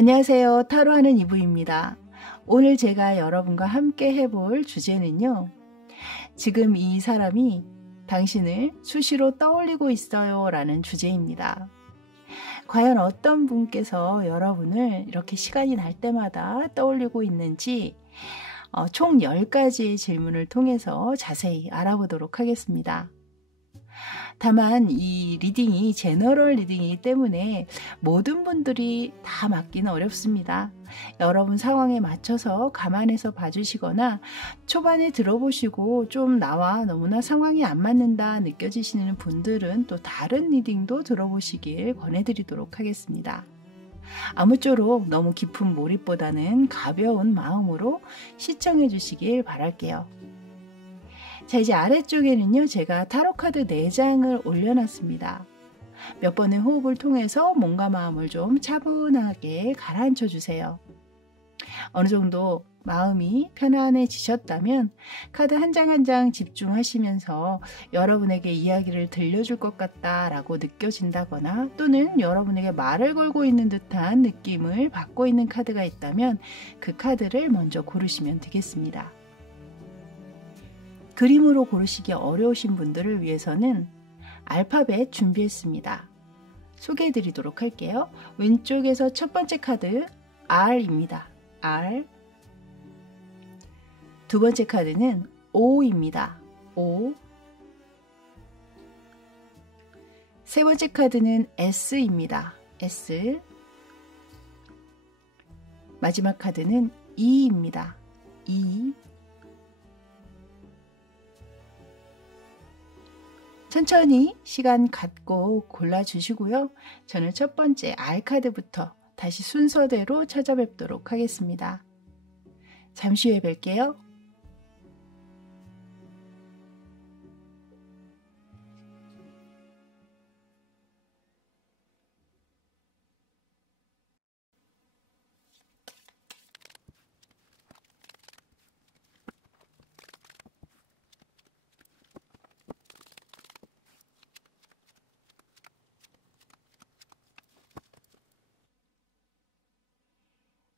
안녕하세요. 타로하는 이브입니다. 오늘 제가 여러분과 함께 해볼 주제는요. 지금 이 사람이 당신을 수시로 떠올리고 있어요 라는 주제입니다. 과연 어떤 분께서 여러분을 이렇게 시간이 날 때마다 떠올리고 있는지 총 10가지의 질문을 통해서 자세히 알아보도록 하겠습니다. 다만 이 리딩이 제너럴 리딩이기 때문에 모든 분들이 다 맞기는 어렵습니다. 여러분 상황에 맞춰서 감안해서 봐주시거나 초반에 들어보시고 좀 나와 너무나 상황이 안 맞는다 느껴지시는 분들은 또 다른 리딩도 들어보시길 권해드리도록 하겠습니다. 아무쪼록 너무 깊은 몰입보다는 가벼운 마음으로 시청해 주시길 바랄게요. 자, 이제 아래쪽에는요, 제가 타로카드 4장을 올려놨습니다. 몇 번의 호흡을 통해서 몸과 마음을 좀 차분하게 가라앉혀 주세요. 어느 정도 마음이 편안해지셨다면 카드 한 장 한 장 집중하시면서 여러분에게 이야기를 들려줄 것 같다라고 느껴진다거나 또는 여러분에게 말을 걸고 있는 듯한 느낌을 받고 있는 카드가 있다면 그 카드를 먼저 고르시면 되겠습니다. 그림으로 고르시기 어려우신 분들을 위해서는 알파벳 준비했습니다. 소개해 드리도록 할게요. 왼쪽에서 첫 번째 카드 R입니다. R. 두 번째 카드는 O입니다. O. 세 번째 카드는 S입니다. S. 마지막 카드는 E입니다. E. 천천히 시간 갖고 골라주시고요. 저는 첫 번째 R카드부터 다시 순서대로 찾아뵙도록 하겠습니다. 잠시 후에 뵐게요.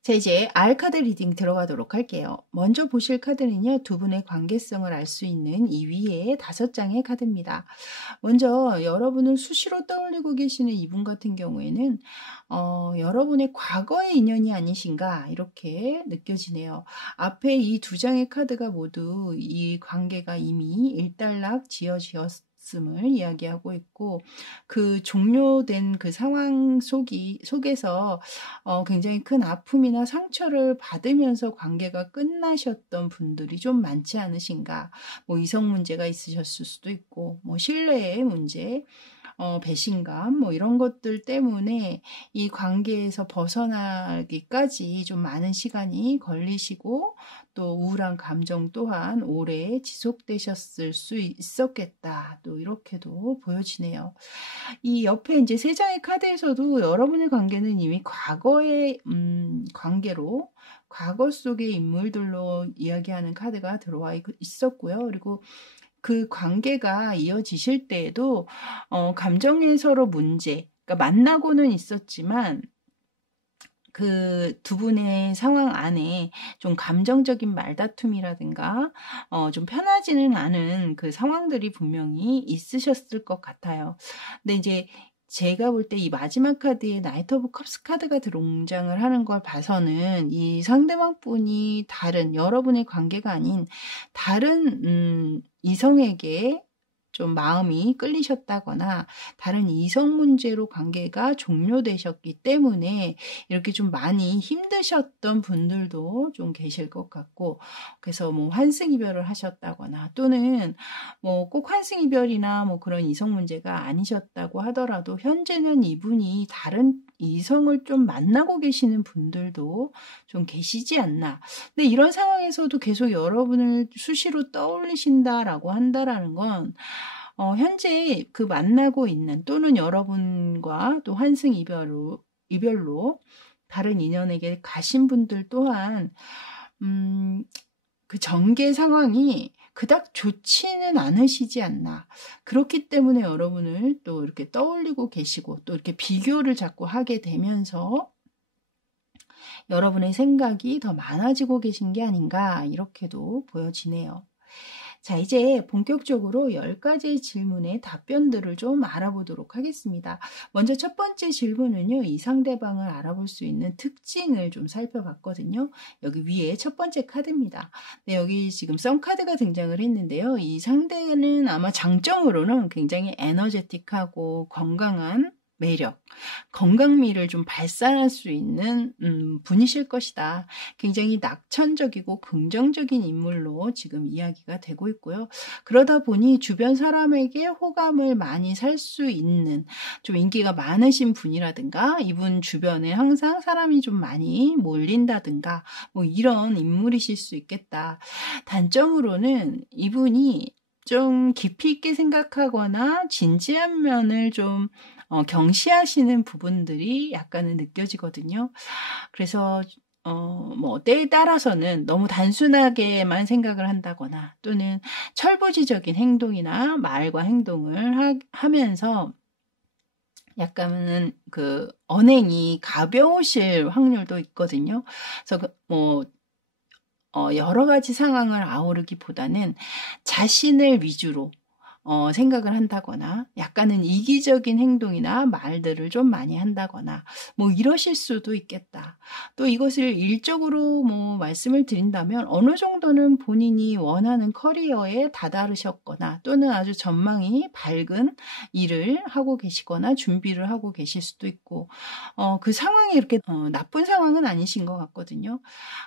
자, 이제 R카드 리딩 들어가도록 할게요. 먼저 보실 카드는요, 두 분의 관계성을 알 수 있는 이 위에 5장의 카드입니다. 먼저 여러분을 수시로 떠올리고 계시는 이분 같은 경우에는 여러분의 과거의 인연이 아니신가 이렇게 느껴지네요. 앞에 이 2장의 카드가 모두 이 관계가 이미 일단락 지어지었음을 이야기하고 있고 그 종료된 그 상황 속에서 굉장히 큰 아픔이나 상처를 받으면서 관계가 끝나셨던 분들이 좀 많지 않으신가. 뭐 이성 문제가 있으셨을 수도 있고 뭐 신뢰의 문제, 배신감 뭐 이런 것들 때문에 이 관계에서 벗어나기까지 좀 많은 시간이 걸리시고 또 우울한 감정 또한 오래 지속되셨을 수 있었겠다. 또 이렇게도 보여지네요. 이 옆에 이제 3장의 카드에서도 여러분의 관계는 이미 과거의 관계로 과거 속의 인물들로 이야기하는 카드가 들어와 있었고요. 그리고 그 관계가 이어지실 때에도 감정의 서로 문제, 그러니까 만나고는 있었지만 그 두 분의 상황 안에 좀 감정적인 말다툼이라든가 좀 편하지는 않은 그 상황들이 분명히 있으셨을 것 같아요. 근데 이제 제가 볼 때 이 마지막 카드에 나이트 오브 컵스 카드가 등장을 하는 걸 봐서는 이 상대방 분이 다른 여러분의 관계가 아닌 다른 이성에게 좀 마음이 끌리셨다거나 다른 이성 문제로 관계가 종료되셨기 때문에 이렇게 좀 많이 힘드셨던 분들도 좀 계실 것 같고 그래서 뭐 환승이별을 하셨다거나 또는 뭐 꼭 환승이별이나 뭐 그런 이성 문제가 아니셨다고 하더라도 현재는 이분이 다른 이성을 좀 만나고 계시는 분들도 좀 계시지 않나. 근데 이런 상황에서도 계속 여러분을 수시로 떠올리신다라고 한다라는 건 현재 그 만나고 있는 또는 여러분과 또 환승 이별로 다른 인연에게 가신 분들 또한 그 전개 상황이 그닥 좋지는 않으시지 않나. 그렇기 때문에 여러분을 또 이렇게 떠올리고 계시고 또 이렇게 비교를 자꾸 하게 되면서 여러분의 생각이 더 많아지고 계신 게 아닌가 이렇게도 보여지네요. 자, 이제 본격적으로 10가지의 질문의 답변들을 좀 알아보도록 하겠습니다. 먼저 첫 번째 질문은요, 이 상대방을 알아볼 수 있는 특징을 좀 살펴봤거든요. 여기 위에 첫 번째 카드입니다. 네, 여기 지금 썬카드가 등장을 했는데요. 이 상대는 아마 장점으로는 굉장히 에너제틱하고 건강한 매력, 건강미를 좀 발산할 수 있는 분이실 것이다. 굉장히 낙천적이고 긍정적인 인물로 지금 이야기가 되고 있고요. 그러다 보니 주변 사람에게 호감을 많이 살 수 있는 좀 인기가 많으신 분이라든가 이분 주변에 항상 사람이 좀 많이 몰린다든가 뭐 이런 인물이실 수 있겠다. 단점으로는 이분이 좀 깊이 있게 생각하거나 진지한 면을 좀 경시하시는 부분들이 약간은 느껴지거든요. 그래서 뭐 때에 따라서는 너무 단순하게만 생각을 한다거나 또는 철부지적인 행동이나 말과 행동을 하면서 약간은 그 언행이 가벼우실 확률도 있거든요. 그래서 여러 가지 상황을 아우르기보다는 자신을 위주로 생각을 한다거나 약간은 이기적인 행동이나 말들을 좀 많이 한다거나 뭐 이러실 수도 있겠다. 또 이것을 일적으로 뭐 말씀을 드린다면 어느 정도는 본인이 원하는 커리어에 다다르셨거나 또는 아주 전망이 밝은 일을 하고 계시거나 준비를 하고 계실 수도 있고 그 상황이 이렇게 나쁜 상황은 아니신 것 같거든요.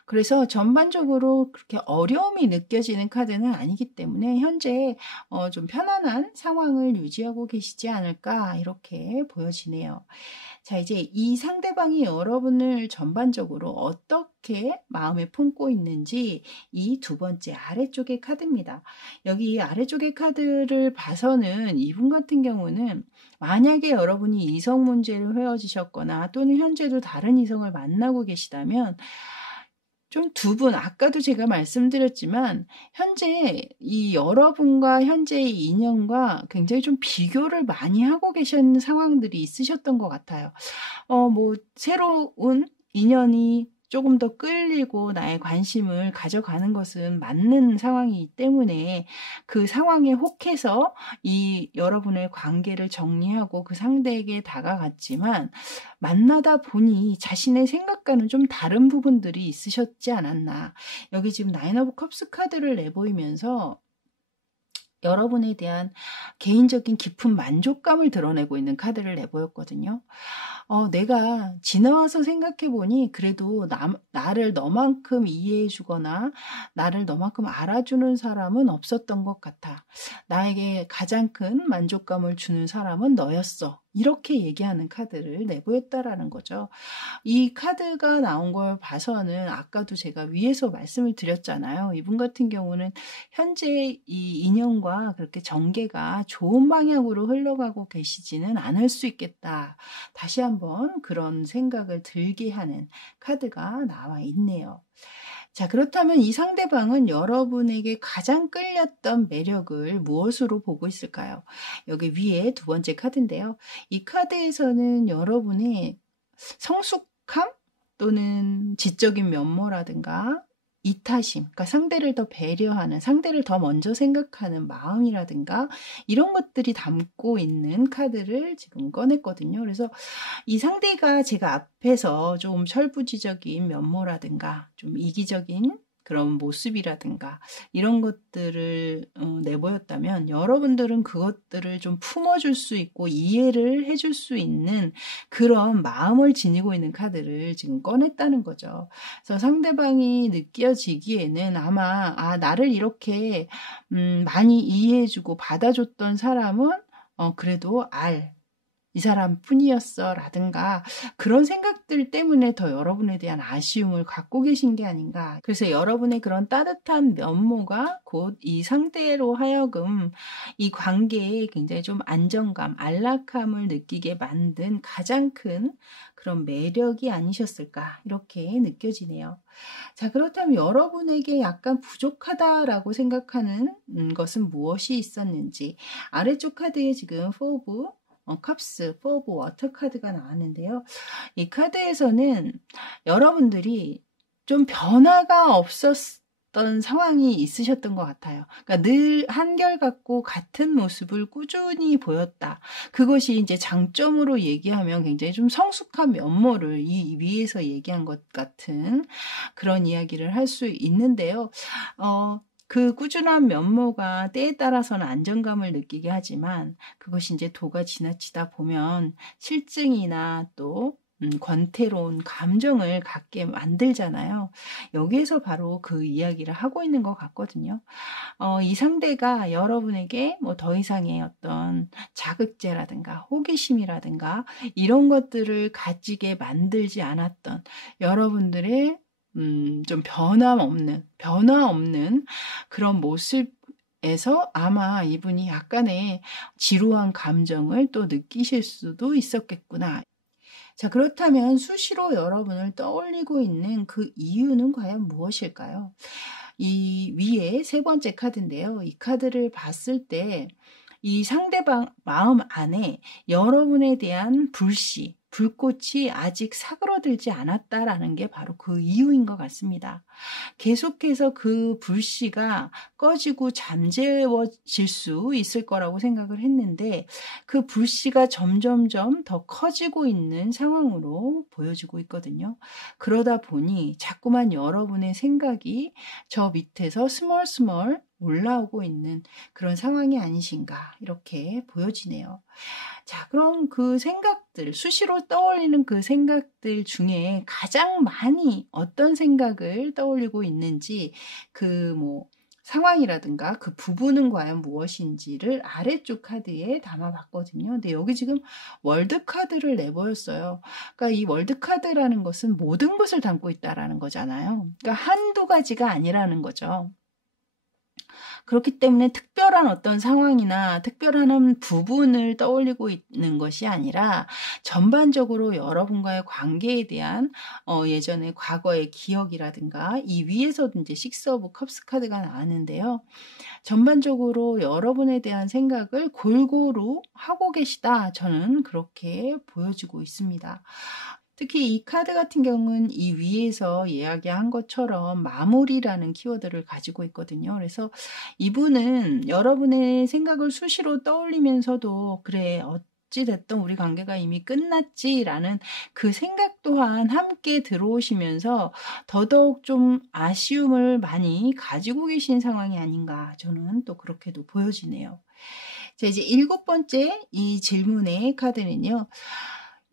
그래서 전반적으로 그렇게 어려움이 느껴지는 카드는 아니기 때문에 현재 좀 편안한 상황을 유지하고 계시지 않을까 이렇게 보여지네요. 자, 이제 이 상대방이 여러분을 전반적으로 어떻게 마음에 품고 있는지 이 두 번째 아래쪽의 카드입니다. 여기 아래쪽의 카드를 봐서는 이분 같은 경우는 만약에 여러분이 이성 문제로 헤어지셨거나 또는 현재도 다른 이성을 만나고 계시다면 좀 두 분, 아까도 제가 말씀드렸지만, 현재 이 여러분과 현재의 인연과 굉장히 좀 비교를 많이 하고 계신 상황들이 있으셨던 것 같아요. 새로운 인연이 조금 더 끌리고 나의 관심을 가져가는 것은 맞는 상황이기 때문에 그 상황에 혹해서 이 여러분의 관계를 정리하고 그 상대에게 다가갔지만 만나다 보니 자신의 생각과는 좀 다른 부분들이 있으셨지 않았나. 여기 지금 나인 오브 컵스 카드를 내보이면서 여러분에 대한 개인적인 깊은 만족감을 드러내고 있는 카드를 내보였거든요. 내가 지나와서 생각해보니 그래도 나를 너만큼 이해해주거나 나를 너만큼 알아주는 사람은 없었던 것 같아. 나에게 가장 큰 만족감을 주는 사람은 너였어. 이렇게 얘기하는 카드를 내보였다라는 거죠. 이 카드가 나온 걸 봐서는 아까도 제가 위에서 말씀을 드렸잖아요. 이분 같은 경우는 현재 이 인연과 그렇게 전개가 좋은 방향으로 흘러가고 계시지는 않을 수 있겠다. 다시 한번 그런 생각을 들게 하는 카드가 나와 있네요. 자, 그렇다면 이 상대방은 여러분에게 가장 끌렸던 매력을 무엇으로 보고 있을까요? 여기 위에 두 번째 카드인데요. 이 카드에서는 여러분의 성숙함 또는 지적인 면모라든가 이타심, 그러니까 상대를 더 배려하는, 상대를 더 먼저 생각하는 마음이라든가 이런 것들이 담고 있는 카드를 지금 꺼냈거든요. 그래서 이 상대가 제가 앞에서 좀 철부지적인 면모라든가 좀 이기적인 그런 모습이라든가 이런 것들을 내보였다면 여러분들은 그것들을 좀 품어줄 수 있고 이해를 해줄 수 있는 그런 마음을 지니고 있는 카드를 지금 꺼냈다는 거죠. 그래서 상대방이 느껴지기에는 아마 나를 이렇게 많이 이해해주고 받아줬던 사람은 그래도 이 사람 뿐이었어 라든가 그런 생각들 때문에 더 여러분에 대한 아쉬움을 갖고 계신 게 아닌가. 그래서 여러분의 그런 따뜻한 면모가 곧 이 상대로 하여금 이 관계에 굉장히 좀 안정감, 안락함을 느끼게 만든 가장 큰 그런 매력이 아니셨을까 이렇게 느껴지네요. 자, 그렇다면 여러분에게 약간 부족하다라고 생각하는 것은 무엇이 있었는지 아래쪽 카드에 지금 4 오브 컵스, 4 오브 워터 카드가 나왔는데요. 이 카드에서는 여러분들이 좀 변화가 없었던 상황이 있으셨던 것 같아요. 그러니까 늘 한결같고 같은 모습을 꾸준히 보였다. 그것이 이제 장점으로 얘기하면 굉장히 좀 성숙한 면모를 이 위에서 얘기한 것 같은 그런 이야기를 할 수 있는데요. 그 꾸준한 면모가 때에 따라서는 안정감을 느끼게 하지만 그것이 이제 도가 지나치다 보면 실증이나 또 권태로운 감정을 갖게 만들잖아요. 여기에서 바로 그 이야기를 하고 있는 것 같거든요. 이 상대가 여러분에게 뭐 더 이상의 어떤 자극제라든가 호기심이라든가 이런 것들을 가지게 만들지 않았던 여러분들의 좀 변화 없는 그런 모습에서 아마 이분이 약간의 지루한 감정을 또 느끼실 수도 있었겠구나. 자, 그렇다면 수시로 여러분을 떠올리고 있는 그 이유는 과연 무엇일까요? 이 위에 세 번째 카드인데요. 이 카드를 봤을 때 이 상대방 마음 안에 여러분에 대한 불꽃이 아직 사그러들지 않았다라는 게 바로 그 이유인 것 같습니다. 계속해서 그 불씨가 꺼지고 잠재워질 수 있을 거라고 생각을 했는데 그 불씨가 점점점 더 커지고 있는 상황으로 보여지고 있거든요. 그러다 보니 자꾸만 여러분의 생각이 저 밑에서 스멀스멀 올라오고 있는 그런 상황이 아니신가 이렇게 보여지네요. 자, 그럼 그 생각들, 수시로 떠올리는 그 생각들 중에 가장 많이 어떤 생각을 떠올리고 있는지 그 상황이라든가 그 부분은 과연 무엇인지를 아래쪽 카드에 담아봤거든요. 근데 여기 지금 월드 카드를 내보였어요. 그러니까 이 월드 카드라는 것은 모든 것을 담고 있다라는 거잖아요. 그러니까 한두 가지가 아니라는 거죠. 그렇기 때문에 특별한 어떤 상황이나 특별한 부분을 떠올리고 있는 것이 아니라 전반적으로 여러분과의 관계에 대한 예전의 과거의 기억이라든가 이 위에서도 이제 6 오브 컵스 카드가 나왔는데요. 전반적으로 여러분에 대한 생각을 골고루 하고 계시다. 저는 그렇게 보여지고 있습니다. 특히 이 카드 같은 경우는 이 위에서 이야기한 것처럼 마무리라는 키워드를 가지고 있거든요. 그래서 이분은 여러분의 생각을 수시로 떠올리면서도 그래 어찌됐든 우리 관계가 이미 끝났지라는 그 생각 또한 함께 들어오시면서 더더욱 좀 아쉬움을 많이 가지고 계신 상황이 아닌가 저는 또 그렇게도 보여지네요. 자, 이제 7번째 이 질문의 카드는요.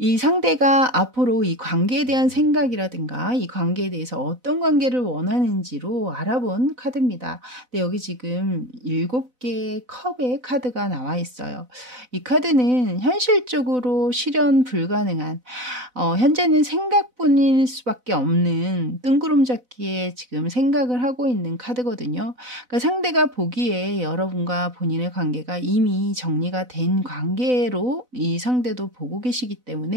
이 상대가 앞으로 이 관계에 대한 생각이라든가 이 관계에 대해서 어떤 관계를 원하는지로 알아본 카드입니다. 근데 여기 지금 7개의 컵의 카드가 나와 있어요. 이 카드는 현실적으로 실현 불가능한 현재는 생각뿐일 수밖에 없는 뜬구름잡기에 지금 생각을 하고 있는 카드거든요. 그러니까 상대가 보기에 여러분과 본인의 관계가 이미 정리가 된 관계로 이 상대도 보고 계시기 때문에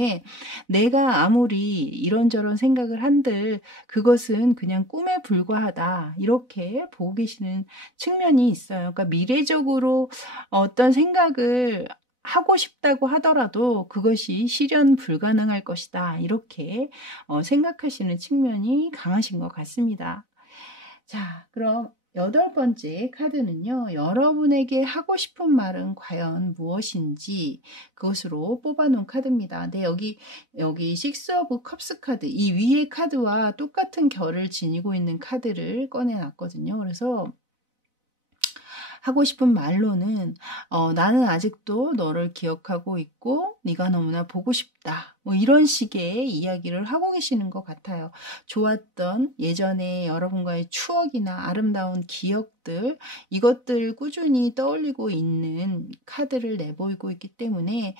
내가 아무리 이런저런 생각을 한들 그것은 그냥 꿈에 불과하다 이렇게 보고 계시는 측면이 있어요. 그러니까 미래적으로 어떤 생각을 하고 싶다고 하더라도 그것이 실현 불가능할 것이다 이렇게 생각하시는 측면이 강하신 것 같습니다. 자, 그럼 8번째 카드는요. 여러분에게 하고 싶은 말은 과연 무엇인지 그것으로 뽑아놓은 카드입니다. 근데 여기 6 오브 컵스 카드 이 위의 카드와 똑같은 결을 지니고 있는 카드를 꺼내놨거든요. 그래서 하고 싶은 말로는 나는 아직도 너를 기억하고 있고 네가 너무나 보고 싶다. 뭐 이런 식의 이야기를 하고 계시는 것 같아요. 좋았던 예전에 여러분과의 추억이나 아름다운 기억들 이것들을 꾸준히 떠올리고 있는 카드를 내보이고 있기 때문에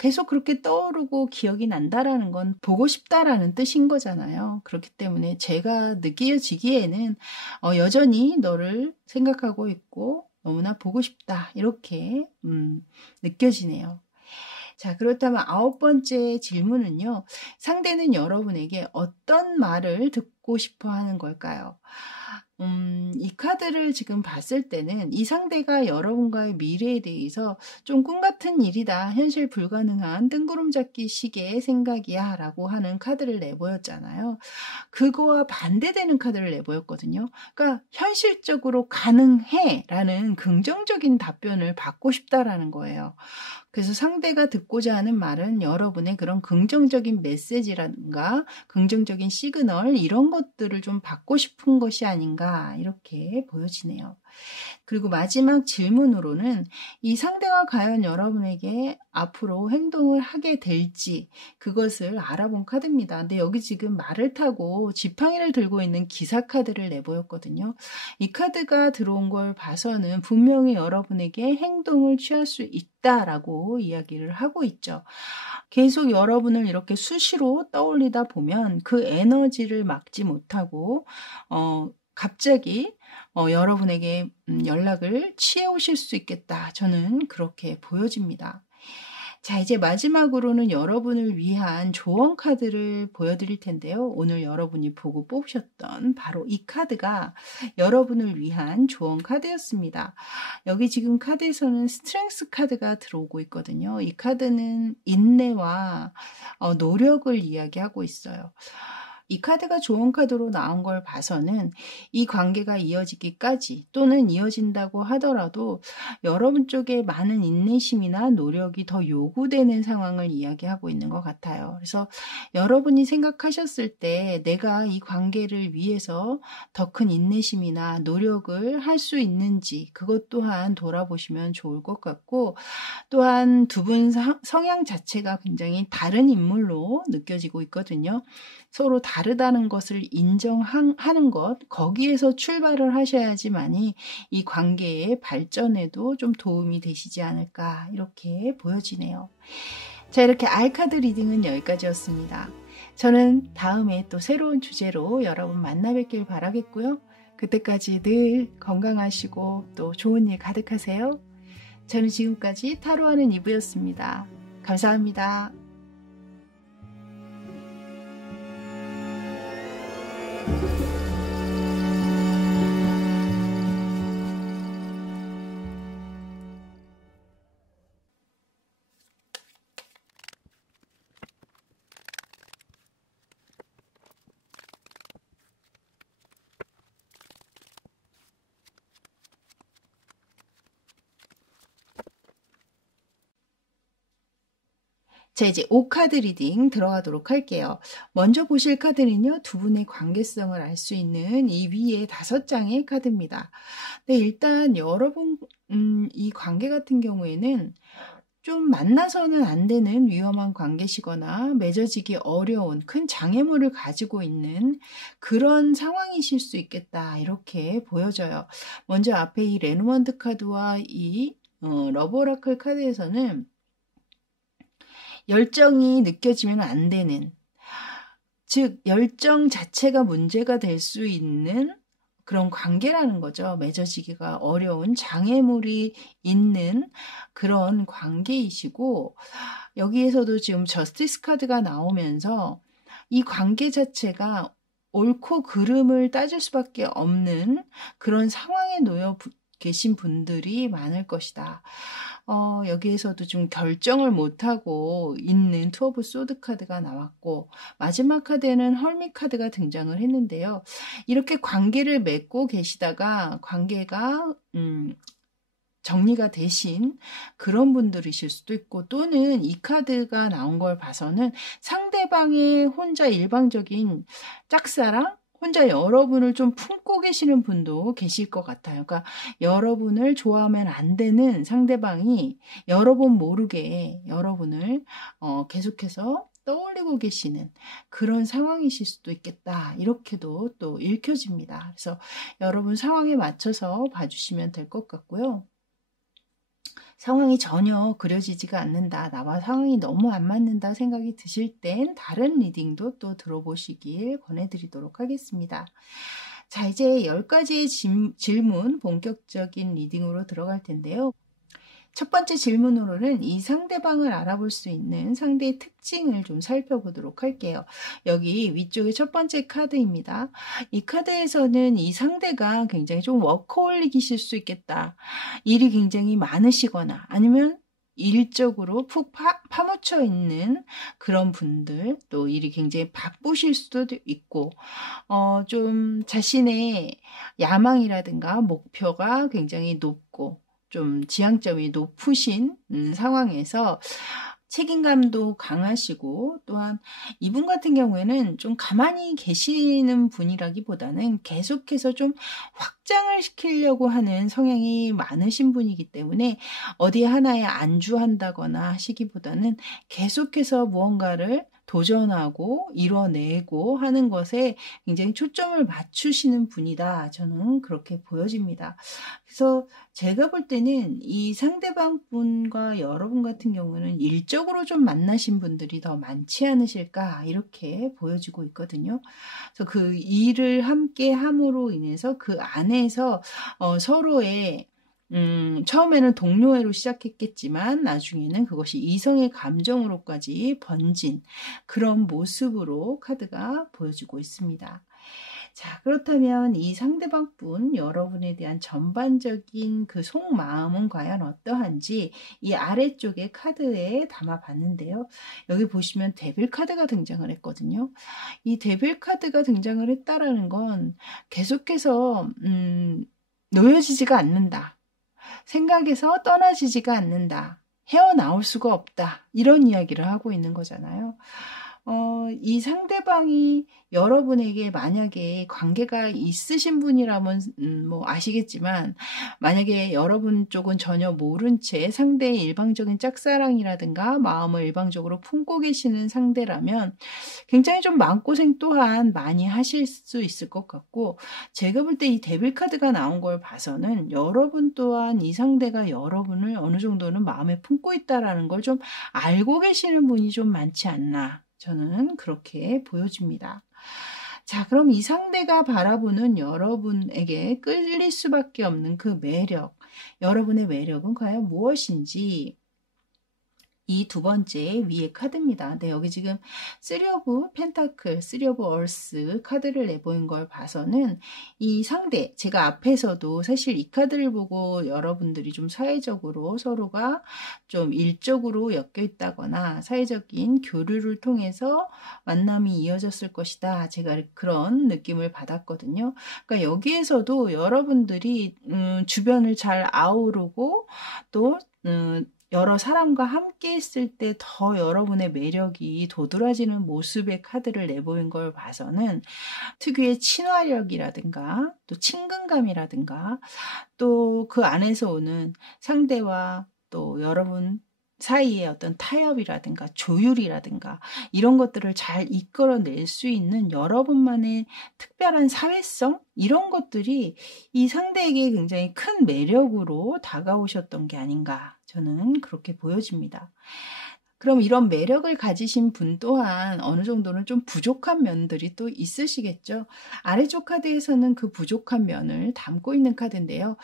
계속 그렇게 떠오르고 기억이 난다라는 건 보고 싶다라는 뜻인 거잖아요. 그렇기 때문에 제가 느껴지기에는 여전히 너를 생각하고 있고 너무나 보고 싶다 이렇게 느껴지네요. 자, 그렇다면 9번째 질문은요. 상대는 여러분에게 어떤 말을 듣고 싶어 하는 걸까요? 이 카드를 지금 봤을 때는 이 상대가 여러분과의 미래에 대해서 좀 꿈 같은 일이다, 현실 불가능한 뜬구름 잡기 식의 생각이야 라고 하는 카드를 내보였잖아요. 그거와 반대되는 카드를 내보였거든요. 그러니까 현실적으로 가능해 라는 긍정적인 답변을 받고 싶다라는 거예요. 그래서 상대가 듣고자 하는 말은 여러분의 그런 긍정적인 메시지라든가 긍정적인 시그널, 이런 것들을 좀 받고 싶은 것이 아닌가, 이렇게 보여지네요. 그리고 마지막 질문으로는 이 상대가 과연 여러분에게 앞으로 행동을 하게 될지, 그것을 알아본 카드입니다. 근데 여기 지금 말을 타고 지팡이를 들고 있는 기사 카드를 내보였거든요. 이 카드가 들어온 걸 봐서는 분명히 여러분에게 행동을 취할 수 있다라고 이야기를 하고 있죠. 계속 여러분을 이렇게 수시로 떠올리다 보면 그 에너지를 막지 못하고 갑자기 여러분에게 연락을 취해 오실 수 있겠다. 저는 그렇게 보여집니다. 자, 이제 마지막으로는 여러분을 위한 조언 카드를 보여드릴 텐데요. 오늘 여러분이 보고 뽑으셨던 바로 이 카드가 여러분을 위한 조언 카드였습니다. 여기 지금 카드에서는 스트렝스 카드가 들어오고 있거든요. 이 카드는 인내와 노력을 이야기하고 있어요. 이 카드가 좋은 카드로 나온 걸 봐서는 이 관계가 이어지기까지, 또는 이어진다고 하더라도 여러분 쪽에 많은 인내심이나 노력이 더 요구되는 상황을 이야기하고 있는 것 같아요. 그래서 여러분이 생각하셨을 때 내가 이 관계를 위해서 더 큰 인내심이나 노력을 할 수 있는지, 그것 또한 돌아보시면 좋을 것 같고, 또한 두 분 성향 자체가 굉장히 다른 인물로 느껴지고 있거든요. 서로 다르다는 것을 인정하는 것, 거기에서 출발을 하셔야지만이 이 관계의 발전에도 좀 도움이 되시지 않을까, 이렇게 보여지네요. 자, 이렇게 알카드 리딩은 여기까지였습니다. 저는 다음에 또 새로운 주제로 여러분 만나 뵙길 바라겠고요. 그때까지 늘 건강하시고 또 좋은 일 가득하세요. 저는 지금까지 타로하는 이브였습니다. 감사합니다. 자, 이제 5카드 리딩 들어가도록 할게요. 먼저 보실 카드는요, 두 분의 관계성을 알 수 있는 이 위에 5장의 카드입니다. 네, 일단 여러분, 이 관계 같은 경우에는 좀 만나서는 안 되는 위험한 관계시거나 맺어지기 어려운 큰 장애물을 가지고 있는 그런 상황이실 수 있겠다, 이렇게 보여져요. 먼저 앞에 이 레노먼드 카드와 이 러브 오라클 카드에서는 열정이 느껴지면 안 되는, 즉 열정 자체가 문제가 될 수 있는 그런 관계라는 거죠. 맺어지기가 어려운 장애물이 있는 그런 관계이시고, 여기에서도 지금 저스티스 카드가 나오면서 이 관계 자체가 옳고 그름을 따질 수밖에 없는 그런 상황에 놓여 계신 분들이 많을 것이다. 여기에서도 좀 결정을 못하고 있는 투 오브 소드 카드가 나왔고, 마지막 카드에는 헐밋 카드가 등장을 했는데요. 이렇게 관계를 맺고 계시다가 관계가 정리가 되신 그런 분들이실 수도 있고, 또는 이 카드가 나온 걸 봐서는 상대방의 혼자 일방적인 짝사랑, 혼자 여러분을 좀 품고 계시는 분도 계실 것 같아요. 그러니까 여러분을 좋아하면 안 되는 상대방이 여러분 모르게 여러분을 계속해서 떠올리고 계시는 그런 상황이실 수도 있겠다, 이렇게도 또 읽혀집니다. 그래서 여러분 상황에 맞춰서 봐주시면 될 것 같고요. 상황이 전혀 그려지지가 않는다, 나와 상황이 너무 안 맞는다 생각이 드실 땐 다른 리딩도 또 들어보시길 권해드리도록 하겠습니다. 자, 이제 10가지의 질문, 본격적인 리딩으로 들어갈 텐데요. 첫 번째 질문으로는 이 상대방을 알아볼 수 있는 상대의 특징을 좀 살펴보도록 할게요. 여기 위쪽에 첫 번째 카드입니다. 이 카드에서는 이 상대가 굉장히 좀 워커홀릭이실 수 있겠다. 일이 굉장히 많으시거나 아니면 일적으로 푹 파묻혀 있는 그런 분들, 또 일이 굉장히 바쁘실 수도 있고, 좀 자신의 야망이라든가 목표가 굉장히 높고, 좀 지향점이 높으신 상황에서 책임감도 강하시고, 또한 이분 같은 경우에는 좀 가만히 계시는 분이라기보다는 계속해서 좀 확장을 시키려고 하는 성향이 많으신 분이기 때문에 어디 하나에 안주한다거나 하시기보다는 계속해서 무언가를 도전하고 이뤄내고 하는 것에 굉장히 초점을 맞추시는 분이다. 저는 그렇게 보여집니다. 그래서 제가 볼 때는 이 상대방 분과 여러분 같은 경우는 일적으로 좀 만나신 분들이 더 많지 않으실까 이렇게 보여지고 있거든요. 그래서 그 일을 함께 함으로 인해서 그 안에서 서로의 처음에는 동료애로 시작했겠지만 나중에는 그것이 이성의 감정으로까지 번진 그런 모습으로 카드가 보여주고 있습니다. 자, 그렇다면 이 상대방 분, 여러분에 대한 전반적인 그 속마음은 과연 어떠한지 이 아래쪽에 카드에 담아봤는데요. 여기 보시면 데빌 카드가 등장을 했거든요. 이 데빌 카드가 등장을 했다라는 건 계속해서 놓여지지가 않는다. 생각에서 떠나지지가 않는다. 헤어나올 수가 없다. 이런 이야기를 하고 있는 거잖아요. 이 상대방이 여러분에게 만약에 관계가 있으신 분이라면 뭐 아시겠지만 만약에 여러분 쪽은 전혀 모른 채 상대의 일방적인 짝사랑이라든가 마음을 일방적으로 품고 계시는 상대라면 굉장히 좀 마음고생 또한 많이 하실 수 있을 것 같고 제가 볼 때 이 데빌 카드가 나온 걸 봐서는 여러분 또한 이 상대가 여러분을 어느 정도는 마음에 품고 있다라는 걸 좀 알고 계시는 분이 좀 많지 않나 저는 그렇게 보여집니다. 자, 그럼 이 상대가 바라보는 여러분에게 끌릴 수밖에 없는 그 매력, 여러분의 매력은 과연 무엇인지 이 두 번째 위에 카드입니다. 네, 여기 지금 3 of 펜타클, 3 of 얼스 카드를 내보인 걸 봐서는 이 상대, 제가 앞에서도 사실 이 카드를 보고 여러분들이 좀 사회적으로 서로가 좀 일적으로 엮여 있다거나 사회적인 교류를 통해서 만남이 이어졌을 것이다. 제가 그런 느낌을 받았거든요. 그러니까 여기에서도 여러분들이 주변을 잘 아우르고 또 여러 사람과 함께 있을 때 더 여러분의 매력이 도드라지는 모습의 카드를 내보인 걸 봐서는 특유의 친화력이라든가 또 친근감이라든가 또 그 안에서 오는 상대와 또 여러분 사이의 어떤 타협이라든가 조율이라든가 이런 것들을 잘 이끌어낼 수 있는 여러분만의 특별한 사회성 이런 것들이 이 상대에게 굉장히 큰 매력으로 다가오셨던 게 아닌가 저는 그렇게 보여집니다. 그럼 이런 매력을 가지신 분 또한 어느 정도는 좀 부족한 면들이 또 있으시겠죠. 아래쪽 카드에서는 그 부족한 면을 담고 있는 카드인데요.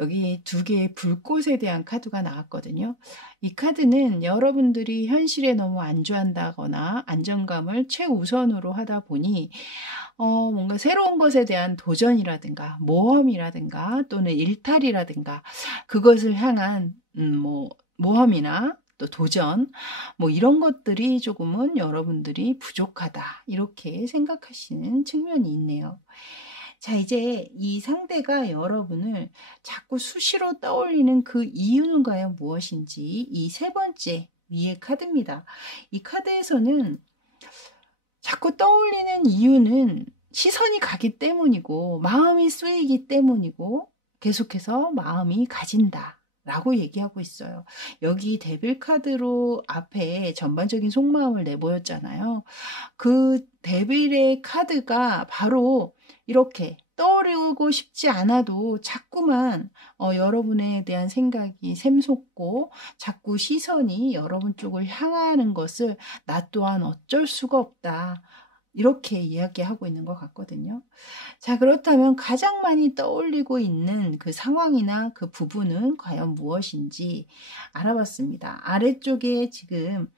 여기 두 개의 불꽃에 대한 카드가 나왔거든요. 이 카드는 여러분들이 현실에 너무 안주한다거나 안정감을 최우선으로 하다 보니 뭔가 새로운 것에 대한 도전이라든가 모험이라든가 또는 일탈이라든가 그것을 향한 모험이나 또 도전 뭐 이런 것들이 조금은 여러분들이 부족하다 이렇게 생각하시는 측면이 있네요. 자, 이제 이 상대가 여러분을 자꾸 수시로 떠올리는 그 이유는 과연 무엇인지 이 세 번째 위의 카드입니다. 이 카드에서는 자꾸 떠올리는 이유는 시선이 가기 때문이고 마음이 쓰이기 때문이고 계속해서 마음이 가진다. 라고 얘기하고 있어요. 여기 데빌 카드로 앞에 전반적인 속마음을 내보였잖아요. 그 데빌의 카드가 바로 이렇게 떠오르고 싶지 않아도 자꾸만 여러분에 대한 생각이 샘솟고 자꾸 시선이 여러분 쪽을 향하는 것을 나 또한 어쩔 수가 없다. 이렇게 이야기하고 있는 것 같거든요. 자, 그렇다면 가장 많이 떠올리고 있는 그 상황이나 그 부분은 과연 무엇인지 알아봤습니다. 아래쪽에 지금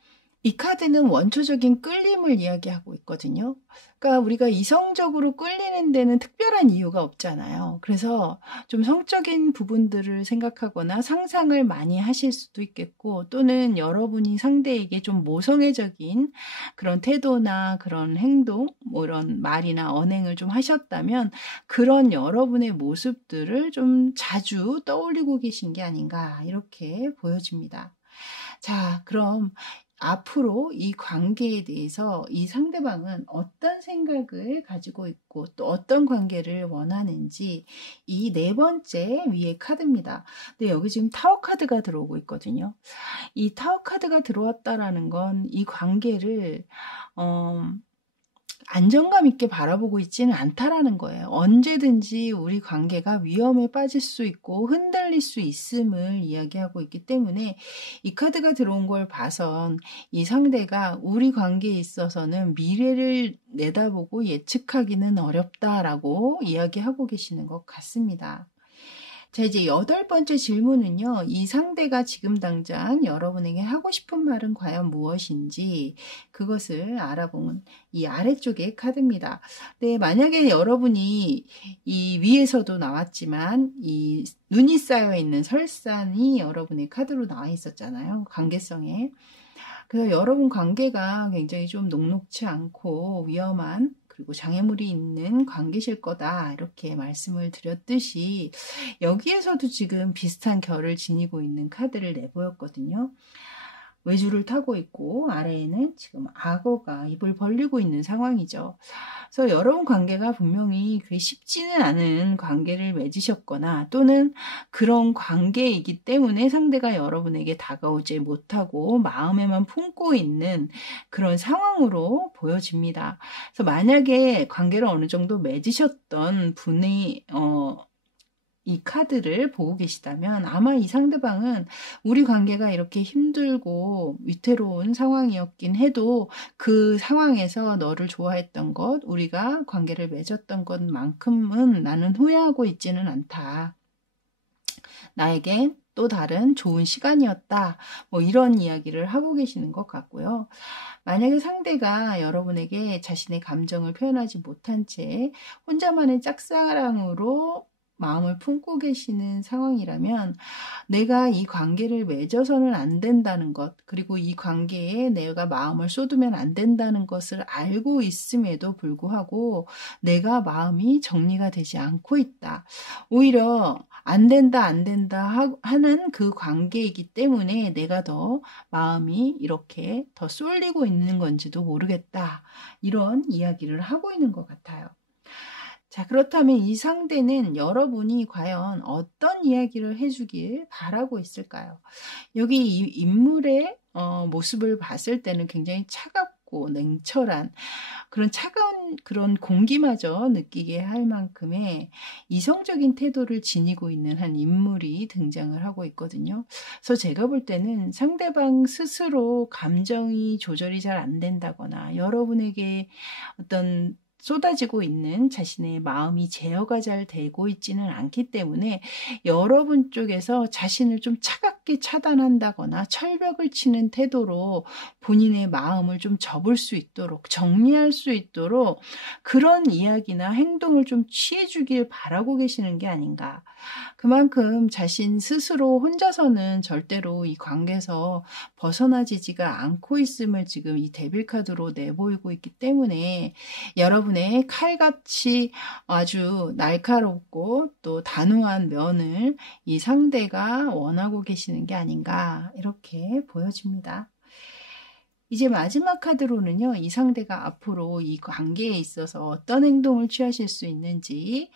이 카드는 원초적인 끌림을 이야기하고 있거든요. 그러니까 우리가 이성적으로 끌리는 데는 특별한 이유가 없잖아요. 그래서 좀 성적인 부분들을 생각하거나 상상을 많이 하실 수도 있겠고, 또는 여러분이 상대에게 좀 모성애적인 그런 태도나 그런 행동, 뭐 이런 말이나 언행을 좀 하셨다면 그런 여러분의 모습들을 좀 자주 떠올리고 계신 게 아닌가 이렇게 보여집니다. 자, 그럼 앞으로 이 관계에 대해서 이 상대방은 어떤 생각을 가지고 있고 또 어떤 관계를 원하는지 이 네 번째 위에 카드입니다. 근데 여기 지금 타워 카드가 들어오고 있거든요. 이 타워 카드가 들어왔다라는 건 이 관계를 안정감 있게 바라보고 있지는 않다라는 거예요. 언제든지 우리 관계가 위험에 빠질 수 있고 흔들릴 수 있음을 이야기하고 있기 때문에 이 카드가 들어온 걸 봐선 이 상대가 우리 관계에 있어서는 미래를 내다보고 예측하기는 어렵다라고 이야기하고 계시는 것 같습니다. 자, 이제 8번째 질문은요. 이 상대가 지금 당장 여러분에게 하고 싶은 말은 과연 무엇인지 그것을 알아보는 이 아래쪽의 카드입니다. 네, 만약에 여러분이 이 위에서도 나왔지만 이 눈이 쌓여 있는 설산이 여러분의 카드로 나와 있었잖아요. 관계성에. 그래서 여러분 관계가 굉장히 좀 녹록치 않고 위험한 그리고 장애물이 있는 관계실 거다 이렇게 말씀을 드렸듯이 여기에서도 지금 비슷한 결을 지니고 있는 카드를 내보였거든요. 외주를 타고 있고 아래에는 지금 악어가 입을 벌리고 있는 상황이죠. 그래서 여러분 관계가 분명히 그리 쉽지는 않은 관계를 맺으셨거나 또는 그런 관계이기 때문에 상대가 여러분에게 다가오지 못하고 마음에만 품고 있는 그런 상황으로 보여집니다. 그래서 만약에 관계를 어느 정도 맺으셨던 분이 이 카드를 보고 계시다면 아마 이 상대방은 우리 관계가 이렇게 힘들고 위태로운 상황이었긴 해도 그 상황에서 너를 좋아했던 것, 우리가 관계를 맺었던 것만큼은 나는 후회하고 있지는 않다. 나에겐 또 다른 좋은 시간이었다. 뭐 이런 이야기를 하고 계시는 것 같고요. 만약에 상대가 여러분에게 자신의 감정을 표현하지 못한 채 혼자만의 짝사랑으로 마음을 품고 계시는 상황이라면 내가 이 관계를 맺어서는 안 된다는 것, 그리고 이 관계에 내가 마음을 쏟으면 안 된다는 것을 알고 있음에도 불구하고 내가 마음이 정리가 되지 않고 있다. 오히려 안 된다 하는 그 관계이기 때문에 내가 더 마음이 이렇게 더 쏠리고 있는 건지도 모르겠다. 이런 이야기를 하고 있는 것 같아요. 자, 그렇다면 이 상대는 여러분이 과연 어떤 이야기를 해주길 바라고 있을까요? 여기 이 인물의 모습을 봤을 때는 굉장히 차갑고 냉철한 그런 차가운 그런 공기마저 느끼게 할 만큼의 이성적인 태도를 지니고 있는 한 인물이 등장을 하고 있거든요. 그래서 제가 볼 때는 상대방 스스로 감정이 조절이 잘 안 된다거나 여러분에게 어떤 쏟아지고 있는 자신의 마음이 제어가 잘 되고 있지는 않기 때문에 여러분 쪽에서 자신을 좀 차갑게 차단한다거나 철벽을 치는 태도로 본인의 마음을 좀 접을 수 있도록 정리할 수 있도록 그런 이야기나 행동을 좀 취해주길 바라고 계시는 게 아닌가. 그만큼 자신 스스로 혼자서는 절대로 이 관계에서 벗어나지지가 않고 있음을 지금 이 데빌 카드로 내보이고 있기 때문에 여러분의 칼같이 아주 날카롭고 또 단호한 면을 이 상대가 원하고 계시는 게 아닌가 이렇게 보여집니다. 이제 마지막 카드로는요. 이 상대가 앞으로 이 관계에 있어서 어떤 행동을 취하실 수 있는지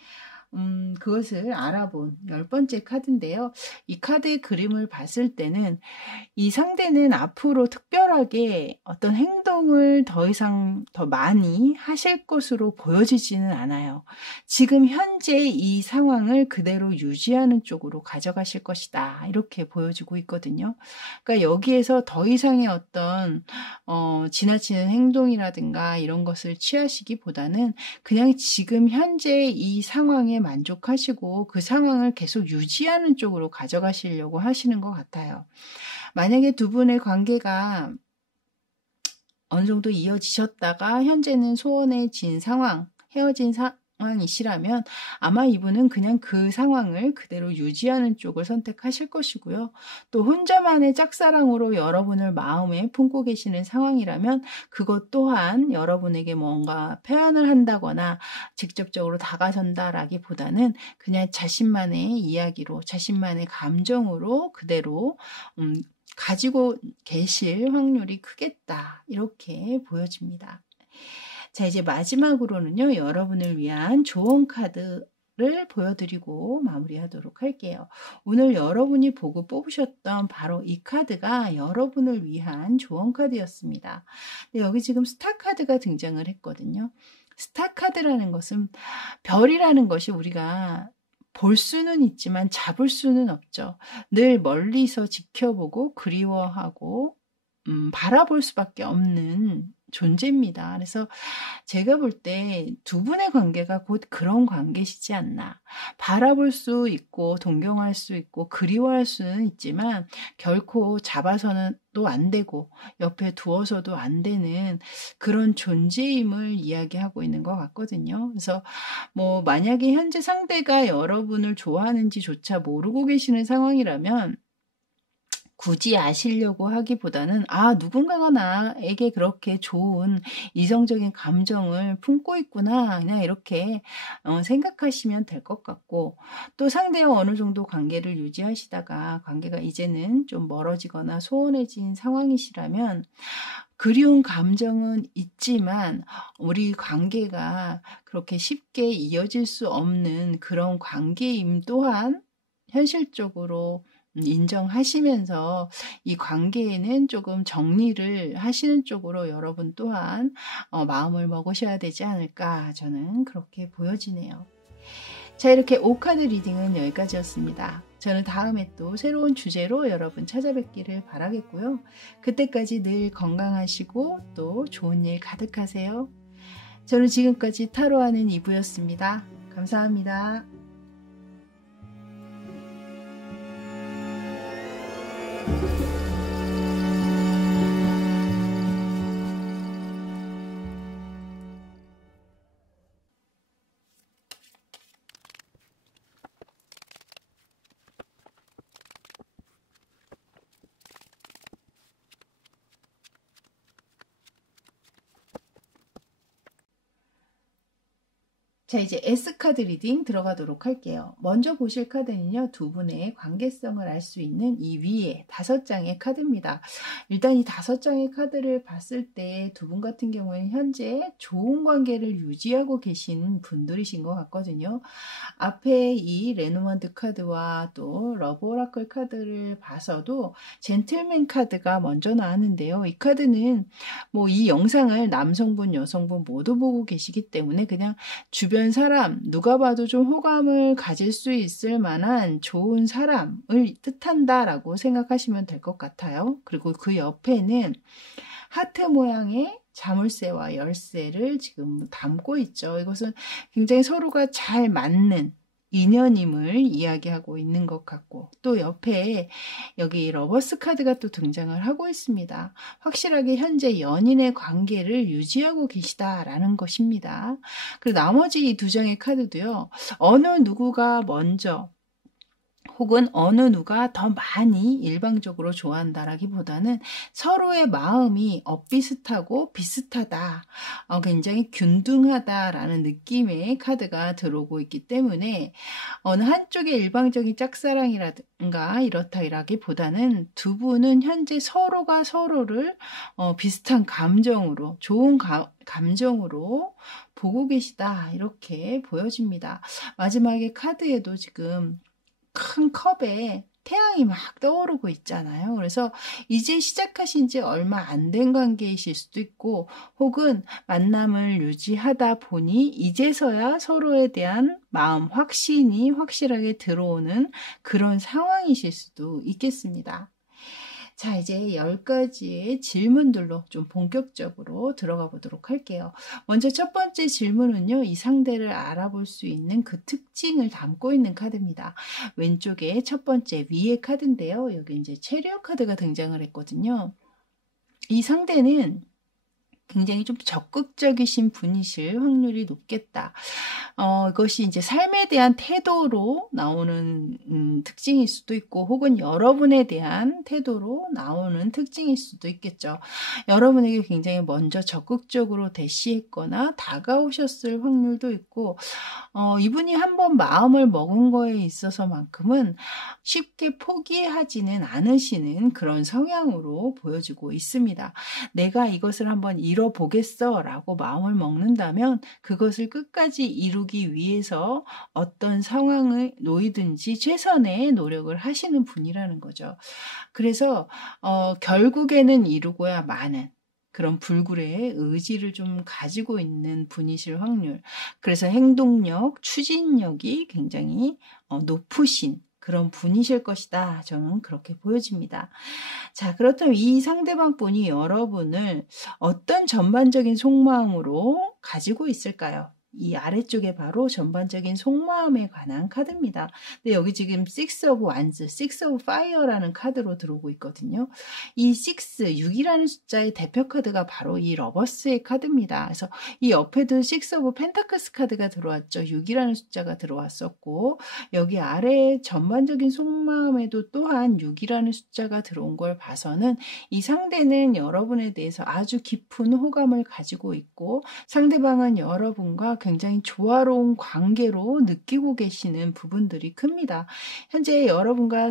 그것을 알아본 10번째 카드인데요. 이 카드의 그림을 봤을 때는 이 상대는 앞으로 특별하게 어떤 행동을 더 이상 더 많이 하실 것으로 보여지지는 않아요. 지금 현재 이 상황을 그대로 유지하는 쪽으로 가져가실 것이다. 이렇게 보여지고 있거든요. 그러니까 여기에서 더 이상의 어떤 지나치는 행동이라든가 이런 것을 취하시기보다는 그냥 지금 현재 이 상황에 만족하시고 그 상황을 계속 유지하는 쪽으로 가져가시려고 하시는 것 같아요. 만약에 두 분의 관계가 어느 정도 이어지셨다가 현재는 소원해진 상황, 헤어진 상황이시라면 아마 이분은 그냥 그 상황을 그대로 유지하는 쪽을 선택하실 것이고요. 또 혼자만의 짝사랑으로 여러분을 마음에 품고 계시는 상황이라면 그것 또한 여러분에게 뭔가 표현을 한다거나 직접적으로 다가선다라기보다는 그냥 자신만의 이야기로, 자신만의 감정으로 그대로 가지고 계실 확률이 크겠다. 이렇게 보여집니다. 자, 이제 마지막으로는요, 여러분을 위한 조언 카드를 보여드리고 마무리하도록 할게요. 오늘 여러분이 보고 뽑으셨던 바로 이 카드가 여러분을 위한 조언 카드였습니다. 여기 지금 스타 카드가 등장을 했거든요. 스타 카드라는 것은 별이라는 것이 우리가 볼 수는 있지만 잡을 수는 없죠. 늘 멀리서 지켜보고 그리워하고 바라볼 수밖에 없는 존재입니다. 그래서 제가 볼 때 두 분의 관계가 곧 그런 관계시지 않나. 바라볼 수 있고 동경할 수 있고 그리워할 수는 있지만 결코 잡아서는 또 안 되고 옆에 두어서도 안 되는 그런 존재임을 이야기하고 있는 것 같거든요. 그래서 뭐 만약에 현재 상대가 여러분을 좋아하는지조차 모르고 계시는 상황이라면 굳이 아시려고 하기보다는 누군가가 나에게 그렇게 좋은 이성적인 감정을 품고 있구나 그냥 이렇게 생각하시면 될 것 같고, 또 상대와 어느 정도 관계를 유지하시다가 관계가 이제는 좀 멀어지거나 소원해진 상황이시라면 그리운 감정은 있지만 우리 관계가 그렇게 쉽게 이어질 수 없는 그런 관계임 또한 현실적으로 인정하시면서 이 관계에는 조금 정리를 하시는 쪽으로 여러분 또한 마음을 먹으셔야 되지 않을까, 저는 그렇게 보여지네요. 자, 이렇게 5카드 리딩은 여기까지였습니다. 저는 다음에 또 새로운 주제로 여러분 찾아뵙기를 바라겠고요. 그때까지 늘 건강하시고 또 좋은 일 가득하세요. 저는 지금까지 타로하는 이브였습니다. 감사합니다. 자, 이제 S카드 리딩 들어가도록 할게요. 먼저 보실 카드는요, 두 분의 관계성을 알 수 있는 이 위에 5장의 카드입니다. 일단 이 5장의 카드를 봤을 때 두 분 같은 경우에는 현재 좋은 관계를 유지하고 계신 분들이신 것 같거든요. 앞에 이 레노먼드 카드와 또 러브 오라클 카드를 봐서도 젠틀맨 카드가 먼저 나왔는데요. 이 카드는 뭐 이 영상을 남성분, 여성분 모두 보고 계시기 때문에 그냥 주변 사람, 누가 봐도 좀 호감을 가질 수 있을 만한 좋은 사람을 뜻한다라고 생각하시면 될 것 같아요. 그리고 그 옆에는 하트 모양의 자물쇠와 열쇠를 지금 담고 있죠. 이것은 굉장히 서로가 잘 맞는 인연임을 이야기하고 있는 것 같고, 또 옆에 여기 러버스 카드가 또 등장을 하고 있습니다. 확실하게 현재 연인의 관계를 유지하고 계시다라는 것입니다. 그리고 나머지 이 2장의 카드도요, 어느 누구가 먼저 혹은 어느 누가 더 많이 일방적으로 좋아한다라기보다는 서로의 마음이 엇비슷하고 비슷하다, 굉장히 균등하다라는 느낌의 카드가 들어오고 있기 때문에 어느 한쪽의 일방적인 짝사랑이라든가 이렇다라기보다는 두 분은 현재 서로가 서로를 비슷한 감정으로, 좋은 감정으로 보고 계시다 이렇게 보여집니다. 마지막에 카드에도 지금 큰 컵에 태양이 막 떠오르고 있잖아요. 그래서 이제 시작하신 지 얼마 안 된 관계이실 수도 있고 혹은 만남을 유지하다 보니 이제서야 서로에 대한 마음 확신이 확실하게 들어오는 그런 상황이실 수도 있겠습니다. 자, 이제 10가지의 질문들로 좀 본격적으로 들어가 보도록 할게요. 먼저 첫 번째 질문은요, 이 상대를 알아볼 수 있는 그 특징을 담고 있는 카드입니다. 왼쪽에 첫 번째 위의 카드인데요. 여기 이제 체리엇 카드가 등장을 했거든요. 이 상대는 굉장히 좀 적극적이신 분이실 확률이 높겠다. 이것이 이제 삶에 대한 태도로 나오는 특징일 수도 있고 혹은 여러분에 대한 태도로 나오는 특징일 수도 있겠죠. 여러분에게 굉장히 먼저 적극적으로 대시했거나 다가오셨을 확률도 있고 이분이 한번 마음을 먹은 거에 있어서만큼은 쉽게 포기하지는 않으시는 그런 성향으로 보여지고 있습니다. 내가 이것을 한번 이뤄보겠어 라고 마음을 먹는다면 그것을 끝까지 이루기 위해서 어떤 상황에 놓이든지 최선의 노력을 하시는 분이라는 거죠. 그래서 결국에는 이루고야 마는 그런 불굴의 의지를 좀 가지고 있는 분이실 확률. 그래서 행동력, 추진력이 굉장히 높으신 그런 분이실 것이다. 저는 그렇게 보여집니다. 자, 그렇다면 이 상대방 분이 여러분을 어떤 전반적인 속마음으로 가지고 있을까요? 이 아래쪽에 바로 전반적인 속마음에 관한 카드입니다. 근데 여기 지금 Six of Wands, Six of Fire라는 카드로 들어오고 있거든요. 이 6이라는 숫자의 대표 카드가 바로 이 러버스의 카드입니다. 그래서 이 옆에도 Six of Pentacles 카드가 들어왔죠. 6이라는 숫자가 들어왔었고 여기 아래 전반적인 속마음에도 또한 6이라는 숫자가 들어온 걸 봐서는 이 상대는 여러분에 대해서 아주 깊은 호감을 가지고 있고 상대방은 여러분과 굉장히 조화로운 관계로 느끼고 계시는 부분들이 큽니다. 현재 여러분과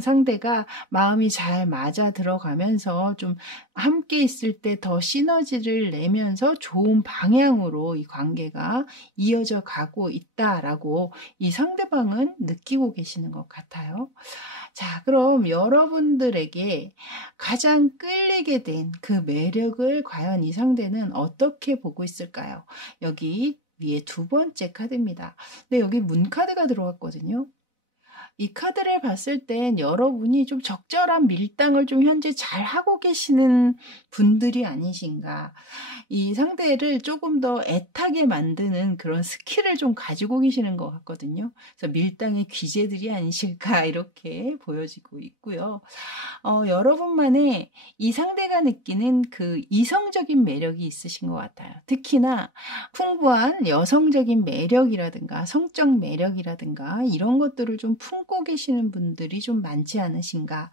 상대가 마음이 잘 맞아 들어가면서 좀 함께 있을 때 더 시너지를 내면서 좋은 방향으로 이 관계가 이어져 가고 있다라고 이 상대방은 느끼고 계시는 것 같아요. 자, 그럼 여러분들에게 가장 끌리게 된 그 매력을 과연 이 상대는 어떻게 보고 있을까요? 여기 위에 두 번째 카드입니다. 근데 여기 문카드가 들어왔거든요. 이 카드를 봤을 땐 여러분이 좀 적절한 밀당을 좀 현재 잘 하고 계시는 분들이 아니신가. 이 상대를 조금 더 애타게 만드는 그런 스킬을 좀 가지고 계시는 것 같거든요. 그래서 밀당의 귀재들이 아니실까 이렇게 보여지고 있고요. 여러분만의 이 상대가 느끼는 그 이성적인 매력이 있으신 것 같아요. 특히나 풍부한 여성적인 매력이라든가 성적 매력이라든가 이런 것들을 좀 품고 계시는 분들이 좀 많지 않으신가.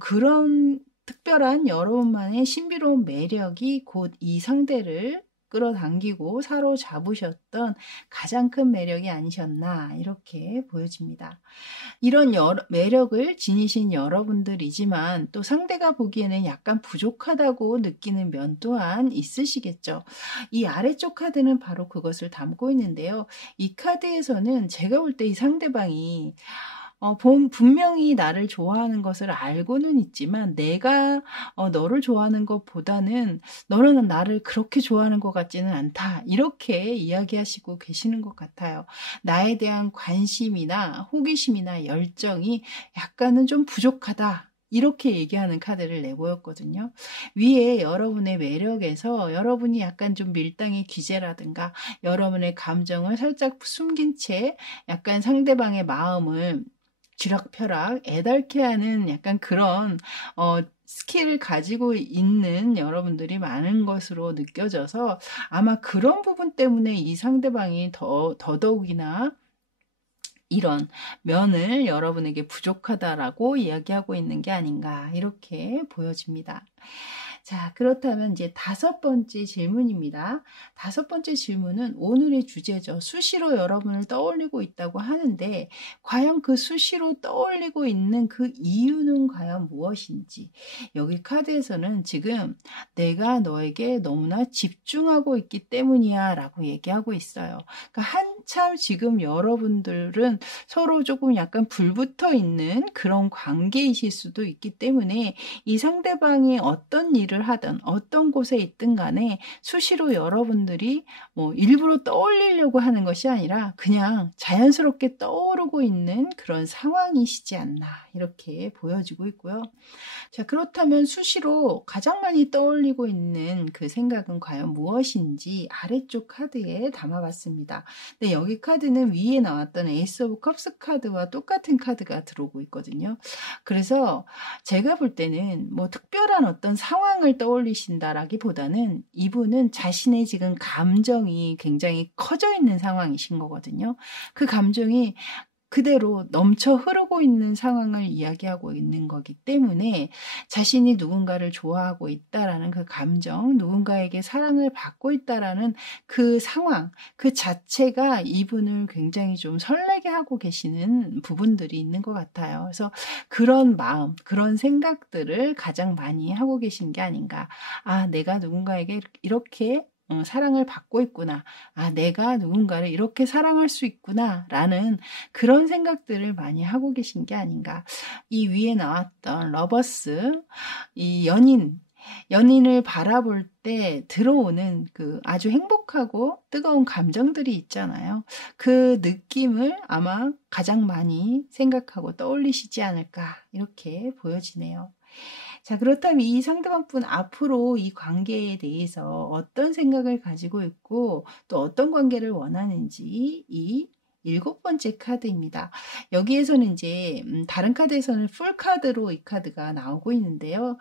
그런 특별한 여러분만의 신비로운 매력이 곧 이 상대를 끌어당기고 사로잡으셨던 가장 큰 매력이 아니셨나 이렇게 보여집니다. 이런 매력을 지니신 여러분들이지만 또 상대가 보기에는 약간 부족하다고 느끼는 면 또한 있으시겠죠. 이 아래쪽 카드는 바로 그것을 담고 있는데요. 이 카드에서는 제가 볼 때 이 상대방이 분명히 나를 좋아하는 것을 알고는 있지만 내가 너를 좋아하는 것보다는 너는 나를 그렇게 좋아하는 것 같지는 않다. 이렇게 이야기하시고 계시는 것 같아요. 나에 대한 관심이나 호기심이나 열정이 약간은 좀 부족하다. 이렇게 얘기하는 카드를 내보였거든요. 위에 여러분의 매력에서 여러분이 약간 좀 밀당의 기제라든가 여러분의 감정을 살짝 숨긴 채 약간 상대방의 마음을 쥐락펴락 애달게 하는 약간 그런 스킬을 가지고 있는 여러분들이 많은 것으로 느껴져서 아마 그런 부분 때문에 이 상대방이 더더욱이나 이런 면을 여러분에게 부족하다라고 이야기하고 있는 게 아닌가 이렇게 보여집니다. 자, 그렇다면 이제 다섯 번째 질문입니다. 다섯 번째 질문은 오늘의 주제죠. 수시로 여러분을 떠올리고 있다고 하는데 과연 그 수시로 떠올리고 있는 그 이유는 과연 무엇인지. 여기 카드에서는 지금 내가 너에게 너무나 집중하고 있기 때문이야 라고 얘기하고 있어요. 그러니까 한참 지금 여러분들은 서로 조금 약간 불붙어 있는 그런 관계이실 수도 있기 때문에 이 상대방이 어떤 일을 하든 어떤 곳에 있든 간에 수시로 여러분들이 뭐 일부러 떠올리려고 하는 것이 아니라 그냥 자연스럽게 떠오르고 있는 그런 상황이시지 않나 이렇게 보여지고 있고요. 자, 그렇다면 수시로 가장 많이 떠올리고 있는 그 생각은 과연 무엇인지 아래쪽 카드에 담아봤습니다. 근데 여기 카드는 위에 나왔던 에이스 오브 컵스 카드와 똑같은 카드가 들어오고 있거든요. 그래서 제가 볼 때는 뭐 특별한 어떤 상황을 떠올리신다라기보다는 이분은 자신의 지금 감정이 굉장히 커져 있는 상황이신 거거든요. 그 감정이 그대로 넘쳐 흐르고 있는 상황을 이야기하고 있는 거기 때문에 자신이 누군가를 좋아하고 있다라는 그 감정, 누군가에게 사랑을 받고 있다라는 그 상황, 그 자체가 이분을 굉장히 좀 설레게 하고 계시는 부분들이 있는 것 같아요. 그래서 그런 마음, 그런 생각들을 가장 많이 하고 계신 게 아닌가. 아, 내가 누군가에게 이렇게 사랑을 받고 있구나. 아, 내가 누군가를 이렇게 사랑할 수 있구나. 라는 그런 생각들을 많이 하고 계신 게 아닌가. 이 위에 나왔던 러버스, 이 연인을 바라볼 때 들어오는 그 아주 행복하고 뜨거운 감정들이 있잖아요. 그 느낌을 아마 가장 많이 생각하고 떠올리시지 않을까. 이렇게 보여지네요. 자, 그렇다면 이 상대방분 앞으로 이 관계에 대해서 어떤 생각을 가지고 있고 또 어떤 관계를 원하는지 이 일곱 번째 카드입니다. 여기에서는 이제 다른 카드에서는 풀 카드로 이 카드가 나오고 있는데요.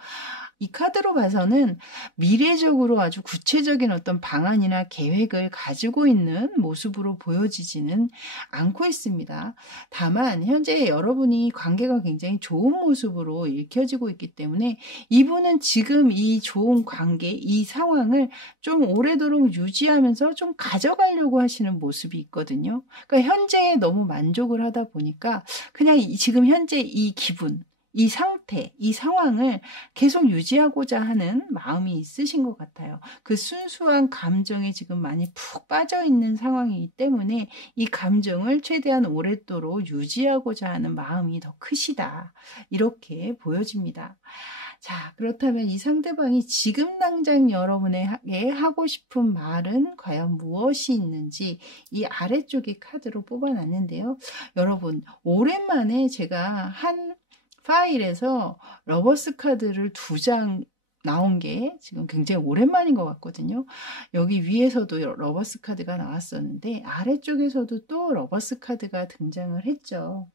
이 카드로 봐서는 미래적으로 아주 구체적인 어떤 방안이나 계획을 가지고 있는 모습으로 보여지지는 않고 있습니다. 다만 현재 여러분이 관계가 굉장히 좋은 모습으로 읽혀지고 있기 때문에 이분은 지금 이 좋은 관계, 이 상황을 좀 오래도록 유지하면서 좀 가져가려고 하시는 모습이 있거든요. 그러니까 현재에 너무 만족을 하다 보니까 그냥 지금 현재 이 기분, 이 상태, 이 상황을 계속 유지하고자 하는 마음이 있으신 것 같아요. 그 순수한 감정에 지금 많이 푹 빠져 있는 상황이기 때문에 이 감정을 최대한 오랫도록 유지하고자 하는 마음이 더 크시다. 이렇게 보여집니다. 자, 그렇다면 이 상대방이 지금 당장 여러분에게 하고 싶은 말은 과연 무엇이 있는지 이 아래쪽에 카드로 뽑아놨는데요. 여러분, 오랜만에 제가 한 파일에서 러버스 카드를 2장 나온 게 지금 굉장히 오랜만인 것 같거든요. 여기 위에서도 러버스 카드가 나왔었는데 아래쪽에서도 또 러버스 카드가 등장을 했죠.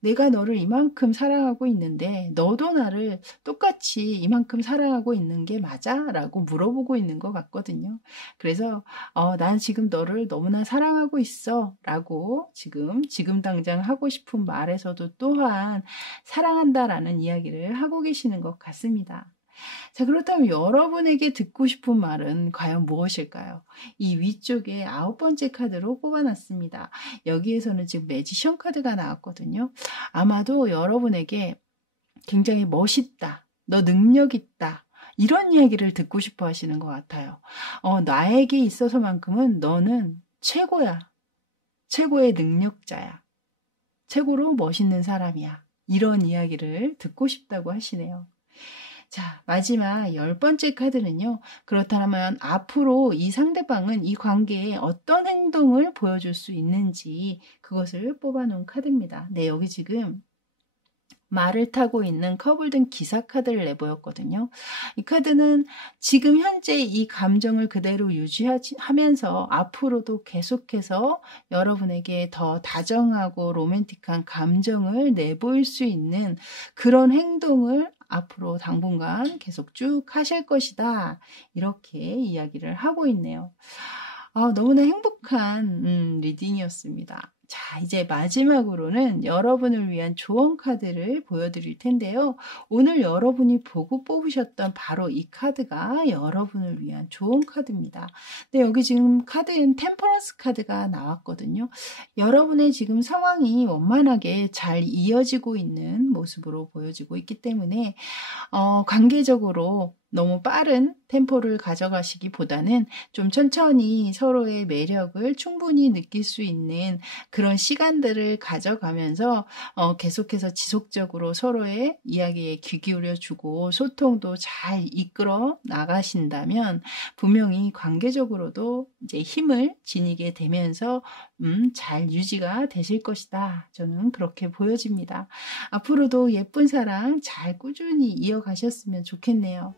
내가 너를 이만큼 사랑하고 있는데 너도 나를 똑같이 이만큼 사랑하고 있는 게 맞아? 라고 물어보고 있는 것 같거든요. 그래서 난 지금 너를 너무나 사랑하고 있어 라고 지금 당장 하고 싶은 말에서도 또한 사랑한다라는 이야기를 하고 계시는 것 같습니다. 자, 그렇다면 여러분에게 듣고 싶은 말은 과연 무엇일까요? 이 위쪽에 9번째 카드로 뽑아놨습니다. 여기에서는 지금 매지션 카드가 나왔거든요. 아마도 여러분에게 굉장히 멋있다, 너 능력 있다, 이런 이야기를 듣고 싶어 하시는 것 같아요. 나에게 있어서만큼은 너는 최고야. 최고의 능력자야. 최고로 멋있는 사람이야. 이런 이야기를 듣고 싶다고 하시네요. 자, 마지막 10번째 카드는요. 그렇다면 앞으로 이 상대방은 이 관계에 어떤 행동을 보여줄 수 있는지 그것을 뽑아놓은 카드입니다. 네, 여기 지금 말을 타고 있는 컵을 든 기사 카드를 내보였거든요. 이 카드는 지금 현재 이 감정을 그대로 유지하면서 앞으로도 계속해서 여러분에게 더 다정하고 로맨틱한 감정을 내보일 수 있는 그런 행동을 앞으로 당분간 계속 쭉 하실 것이다. 이렇게 이야기를 하고 있네요. 너무나 행복한 리딩이었습니다. 자, 자, 이제 마지막으로는 여러분을 위한 조언 카드를 보여드릴 텐데요. 오늘 여러분이 보고 뽑으셨던 바로 이 카드가 여러분을 위한 조언 카드입니다. 근데 여기 지금 카드엔 템퍼런스 카드가 나왔거든요. 여러분의 지금 상황이 원만하게 잘 이어지고 있는 모습으로 보여지고 있기 때문에 관계적으로 너무 빠른 템포를 가져가시기보다는 좀 천천히 서로의 매력을 충분히 느낄 수 있는 그런 시간들을 가져가면서 계속해서 지속적으로 서로의 이야기에 귀 기울여주고 소통도 잘 이끌어 나가신다면 분명히 관계적으로도 이제 힘을 지니게 되면서 잘 유지가 되실 것이다. 저는 그렇게 보여집니다. 앞으로도 예쁜 사랑 잘 꾸준히 이어가셨으면 좋겠네요.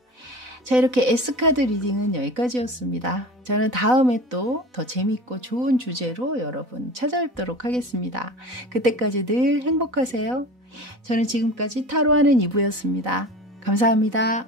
자, 이렇게 S카드 리딩은 여기까지였습니다. 저는 다음에 또 더 재밌고 좋은 주제로 여러분 찾아뵙도록 하겠습니다. 그때까지 늘 행복하세요. 저는 지금까지 타로하는 이브였습니다. 감사합니다.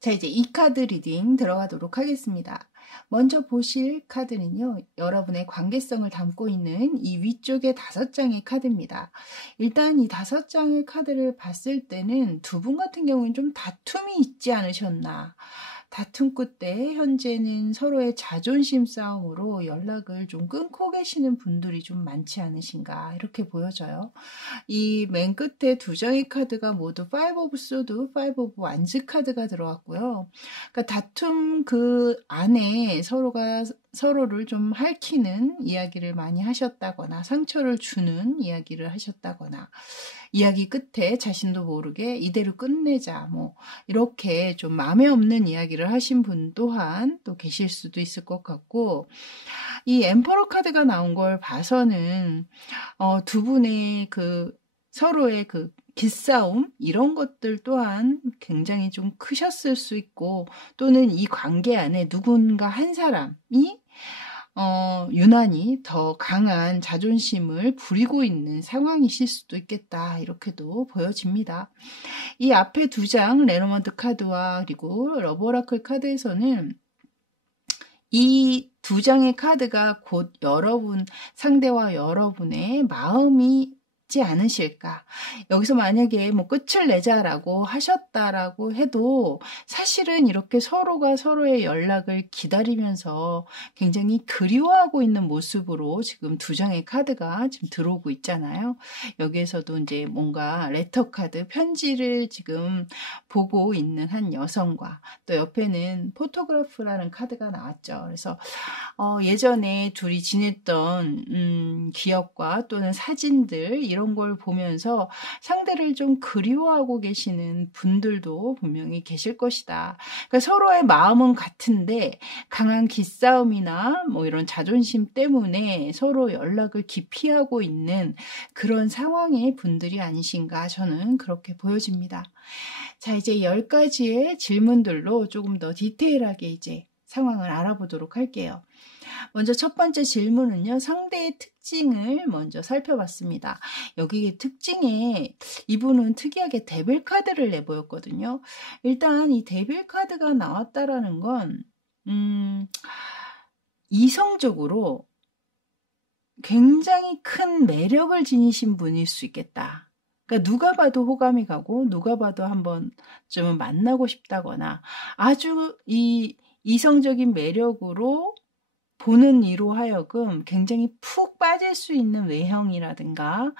자, 이제 이 카드 리딩 들어가도록 하겠습니다. 먼저 보실 카드는요, 여러분의 관계성을 담고 있는 이 위쪽에 5장의 카드입니다. 일단 이 5장의 카드를 봤을 때는 두 분 같은 경우는 좀 다툼이 있지 않으셨나. 다툼 끝에 현재는 서로의 자존심 싸움으로 연락을 좀 끊고 계시는 분들이 좀 많지 않으신가 이렇게 보여져요. 이 맨 끝에 2장의 카드가 모두 5 오브 소드, 5 오브 완즈 카드가 들어왔고요. 그러니까 다툼 그 안에 서로가 서로를 좀 핥히는 이야기를 많이 하셨다거나 상처를 주는 이야기를 하셨다거나 이야기 끝에 자신도 모르게 이대로 끝내자 뭐 이렇게 좀 마음에 없는 이야기를 하신 분 또한 또 계실 수도 있을 것 같고 이 엠퍼러 카드가 나온 걸 봐서는 두 분의 그 서로의 그 기싸움 이런 것들 또한 굉장히 좀 크셨을 수 있고 또는 이 관계 안에 누군가 한 사람이 유난히 더 강한 자존심을 부리고 있는 상황이실 수도 있겠다 이렇게도 보여집니다. 이 앞에 2장 레노먼트 카드와 그리고 러브오라클 카드에서는 이 2장의 카드가 곧 여러분 상대와 여러분의 마음이 있지 않으실까. 여기서 만약에 뭐 끝을 내자라고 하셨다라고 해도 사실은 이렇게 서로가 서로의 연락을 기다리면서 굉장히 그리워하고 있는 모습으로 지금 2장의 카드가 지금 들어오고 있잖아요. 여기에서도 이제 뭔가 레터 카드, 편지를 지금 보고 있는 한 여성과 또 옆에는 포토그래프라는 카드가 나왔죠. 그래서 예전에 둘이 지냈던 기억과 또는 사진들 이런 걸 보면서 상대를 좀 그리워하고 계시는 분들도 분명히 계실 것이다. 그러니까 서로의 마음은 같은데 강한 기싸움이나 뭐 이런 자존심 때문에 서로 연락을 기피하고 있는 그런 상황의 분들이 아니신가 저는 그렇게 보여집니다. 자, 이제 10가지의 질문들로 조금 더 디테일하게 이제 상황을 알아보도록 할게요. 먼저 첫 번째 질문은요. 상대의 특징을 먼저 살펴봤습니다. 여기 특징에 이분은 특이하게 데빌 카드를 내보였거든요. 일단 이 데빌 카드가 나왔다라는 건 이성적으로 굉장히 큰 매력을 지니신 분일 수 있겠다. 그러니까 누가 봐도 호감이 가고 누가 봐도 한 번쯤은 만나고 싶다거나 아주 이 이성적인 매력으로 보는 이로 하여금 굉장히 푹 빠질 수 있는 외형이라든가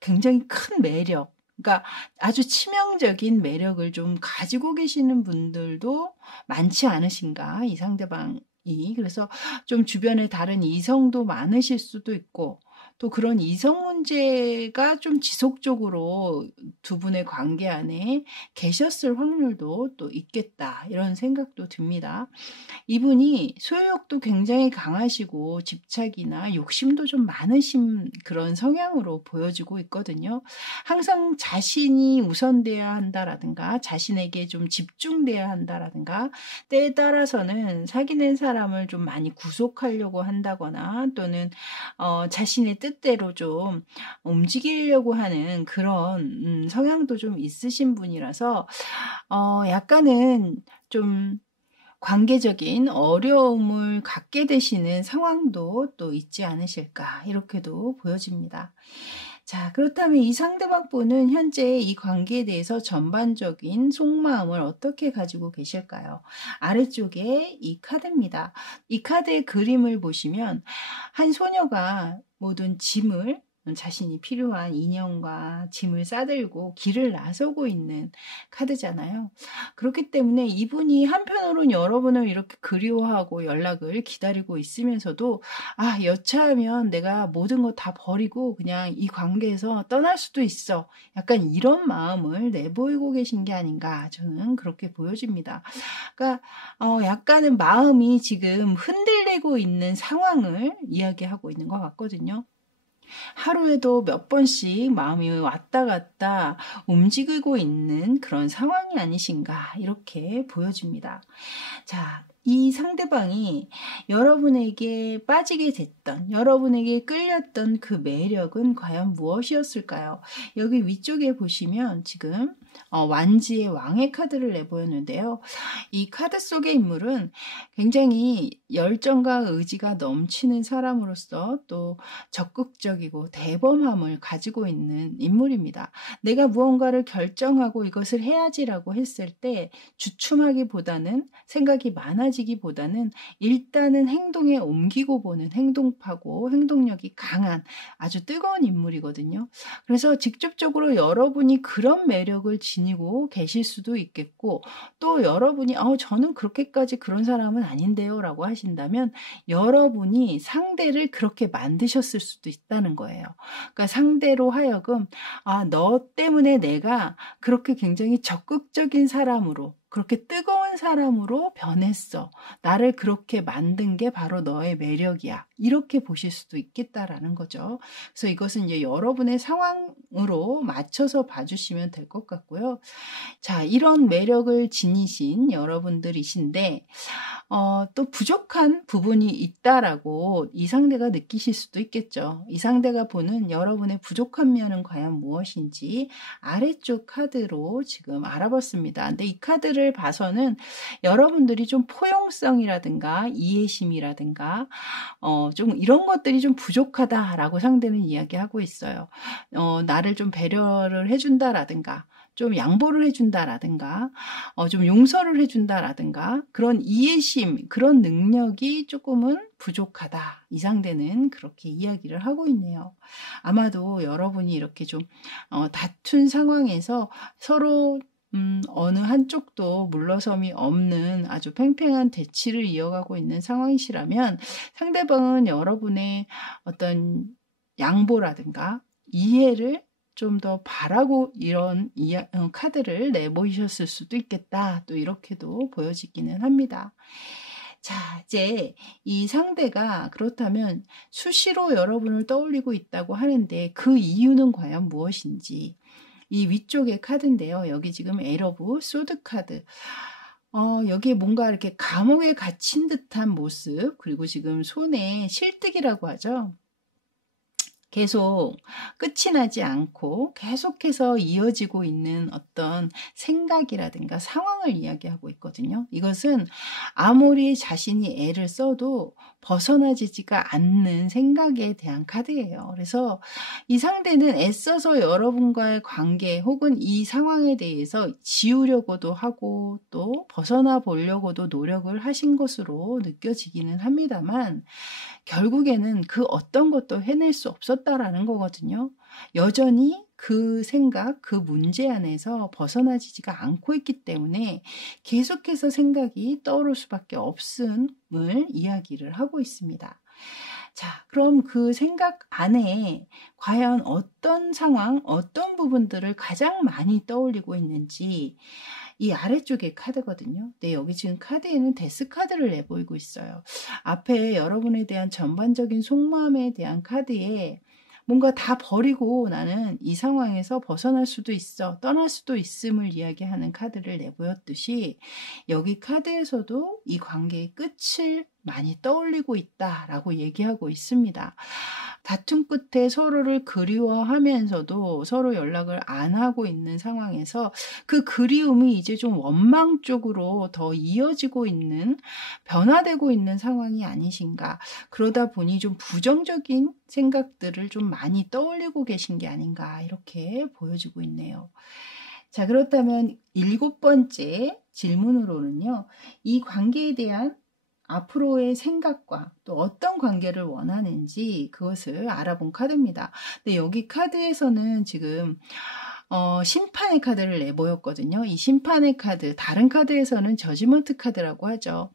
굉장히 큰 매력, 그러니까 아주 치명적인 매력을 좀 가지고 계시는 분들도 많지 않으신가, 이 상대방이. 그래서 좀 주변에 다른 이성도 많으실 수도 있고 또 그런 이성 문제가 좀 지속적으로 두 분의 관계 안에 계셨을 확률도 또 있겠다. 이런 생각도 듭니다. 이분이 소유욕도 굉장히 강하시고 집착이나 욕심도 좀 많으신 그런 성향으로 보여지고 있거든요. 항상 자신이 우선돼야 한다라든가 자신에게 좀 집중돼야 한다라든가 때에 따라서는 사귀는 사람을 좀 많이 구속하려고 한다거나 또는 자신의 뜻대로 좀 움직이려고 하는 그런 성향도 좀 있으신 분이라서 약간은 좀 관계적인 어려움을 갖게 되시는 상황도 또 있지 않으실까 이렇게도 보여집니다. 자, 그렇다면 이 상대방분은 현재 이 관계에 대해서 전반적인 속마음을 어떻게 가지고 계실까요? 아래쪽에 이 카드입니다. 이 카드의 그림을 보시면 한 소녀가 모든 짐을 자신이 필요한 인형과 짐을 싸들고 길을 나서고 있는 카드잖아요. 그렇기 때문에 이분이 한편으로는 여러분을 이렇게 그리워하고 연락을 기다리고 있으면서도 여차하면 내가 모든 거 다 버리고 그냥 이 관계에서 떠날 수도 있어. 약간 이런 마음을 내보이고 계신 게 아닌가 저는 그렇게 보여집니다. 그러니까 약간은 마음이 지금 흔들리고 있는 상황을 이야기하고 있는 것 같거든요. 하루에도 몇 번씩 마음이 왔다 갔다 움직이고 있는 그런 상황이 아니신가 이렇게 보여집니다. 자, 이 상대방이 여러분에게 빠지게 됐던, 여러분에게 끌렸던 그 매력은 과연 무엇이었을까요? 여기 위쪽에 보시면 지금 완지의 왕의 카드를 내보였는데요. 이 카드 속의 인물은 굉장히 열정과 의지가 넘치는 사람으로서 또 적극적이고 대범함을 가지고 있는 인물입니다. 내가 무언가를 결정하고 이것을 해야지라고 했을 때 주춤하기보다는 생각이 많아지기보다는 일단은 행동에 옮기고 보는 행동파고 행동력이 강한 아주 뜨거운 인물이거든요. 그래서 직접적으로 여러분이 그런 매력을 지니고 계실 수도 있겠고 또 여러분이 저는 그렇게까지 그런 사람은 아닌데요 라고 하신다면 여러분이 상대를 그렇게 만드셨을 수도 있다는 거예요. 그러니까 상대로 하여금 너 때문에 내가 그렇게 굉장히 적극적인 사람으로 그렇게 뜨거운 사람으로 변했어. 나를 그렇게 만든 게 바로 너의 매력이야. 이렇게 보실 수도 있겠다라는 거죠. 그래서 이것은 이제 여러분의 상황으로 맞춰서 봐주시면 될 것 같고요. 자, 이런 매력을 지니신 여러분들이신데 또 부족한 부분이 있다라고 이 상대가 느끼실 수도 있겠죠. 이 상대가 보는 여러분의 부족한 면은 과연 무엇인지 아래쪽 카드로 지금 알아봤습니다. 근데 이 카드를 봐서는 여러분들이 좀 포용성이라든가 이해심이라든가 좀 이런 것들이 좀 부족하다라고 상대는 이야기하고 있어요. 나를 좀 배려를 해준다라든가 좀 양보를 해준다라든가 좀 용서를 해준다라든가 그런 이해심, 그런 능력이 조금은 부족하다. 이 상대는 그렇게 이야기를 하고 있네요. 아마도 여러분이 이렇게 좀 다툰 상황에서 서로 어느 한쪽도 물러섬이 없는 아주 팽팽한 대치를 이어가고 있는 상황이시라면 상대방은 여러분의 어떤 양보라든가 이해를 좀 더 바라고 이런 카드를 내보이셨을 수도 있겠다. 또 이렇게도 보여지기는 합니다. 자, 이제 이 상대가 그렇다면 수시로 여러분을 떠올리고 있다고 하는데 그 이유는 과연 무엇인지 이 위쪽의 카드인데요. 여기 지금 에러브 소드 카드. 여기에 뭔가 이렇게 감옥에 갇힌 듯한 모습 그리고 지금 손에 실뜨기라고 하죠. 계속 끝이 나지 않고 계속해서 이어지고 있는 어떤 생각이라든가 상황을 이야기하고 있거든요. 이것은 아무리 자신이 애를 써도 벗어나지가 않는 생각에 대한 카드예요. 그래서 이 상대는 애써서 여러분과의 관계 혹은 이 상황에 대해서 지우려고도 하고 또 벗어나 보려고도 노력을 하신 것으로 느껴지기는 합니다만 결국에는 그 어떤 것도 해낼 수 없었다라는 거거든요. 여전히 그 생각, 그 문제 안에서 벗어나지가 않고 있기 때문에 계속해서 생각이 떠오를 수밖에 없음을 이야기를 하고 있습니다. 자, 그럼 그 생각 안에 과연 어떤 상황, 어떤 부분들을 가장 많이 떠올리고 있는지 이 아래쪽에 카드거든요. 네, 여기 지금 카드에는 데스 카드를 내보이고 있어요. 앞에 여러분에 대한 전반적인 속마음에 대한 카드에 뭔가 다 버리고 나는 이 상황에서 벗어날 수도 있어, 떠날 수도 있음을 이야기하는 카드를 내보였듯이 여기 카드에서도 이 관계의 끝을 많이 떠올리고 있다라고 얘기하고 있습니다. 다툼 끝에 서로를 그리워하면서도 서로 연락을 안 하고 있는 상황에서 그 그리움이 이제 좀 원망 쪽으로 더 이어지고 있는, 변화되고 있는 상황이 아니신가. 그러다 보니 좀 부정적인 생각들을 좀 많이 떠올리고 계신 게 아닌가, 이렇게 보여지고 있네요. 자, 그렇다면 7번째 질문으로는요, 이 관계에 대한 앞으로의 생각과 또 어떤 관계를 원하는지 그것을 알아본 카드입니다. 근데 여기 카드에서는 지금 심판의 카드를 내보였거든요. 이 심판의 카드, 다른 카드에서는 저지먼트 카드라고 하죠.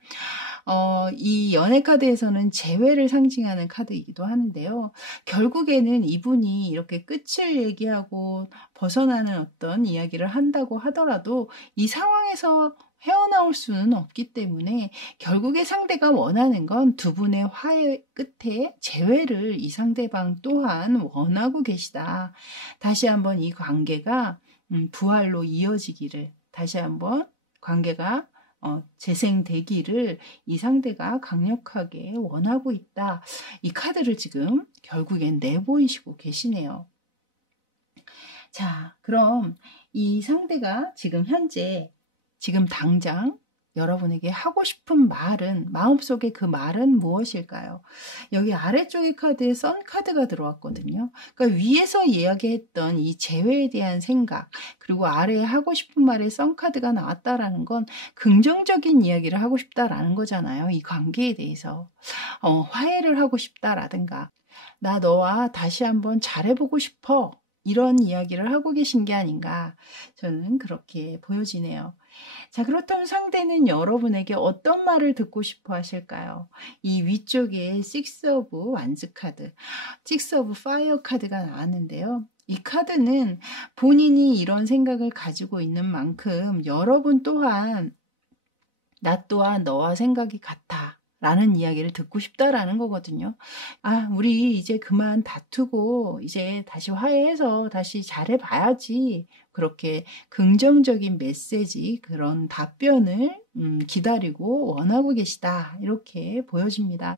이 연애 카드에서는 재회를 상징하는 카드이기도 하는데요. 결국에는 이분이 이렇게 끝을 얘기하고 벗어나는 어떤 이야기를 한다고 하더라도 이 상황에서 헤어나올 수는 없기 때문에 결국에 상대가 원하는 건 두 분의 화해 끝에 재회를 이 상대방 또한 원하고 계시다. 다시 한번 이 관계가 부활로 이어지기를, 다시 한번 관계가 재생되기를 이 상대가 강력하게 원하고 있다. 이 카드를 지금 결국엔 내보이시고 계시네요. 자, 그럼 이 상대가 지금 현재, 지금 당장 여러분에게 하고 싶은 말은, 마음속에 그 말은 무엇일까요? 여기 아래쪽의 카드에 선 카드가 들어왔거든요. 그러니까 위에서 이야기했던 이 재회에 대한 생각, 그리고 아래에 하고 싶은 말에 선 카드가 나왔다라는 건 긍정적인 이야기를 하고 싶다라는 거잖아요. 이 관계에 대해서. 화해를 하고 싶다라든가, 나 너와 다시 한번 잘해보고 싶어, 이런 이야기를 하고 계신 게 아닌가, 저는 그렇게 보여지네요. 자, 그렇다면 상대는 여러분에게 어떤 말을 듣고 싶어 하실까요? 이 위쪽에 Six of Wands 카드, Six of Fire 카드가 나왔는데요. 이 카드는 본인이 이런 생각을 가지고 있는 만큼 여러분 또한, 나 또한 너와 생각이 같아 라는 이야기를 듣고 싶다라는 거거든요. 아, 우리 이제 그만 다투고 이제 다시 화해해서 다시 잘해봐야지. 그렇게 긍정적인 메시지, 그런 답변을 기다리고 원하고 계시다, 이렇게 보여집니다.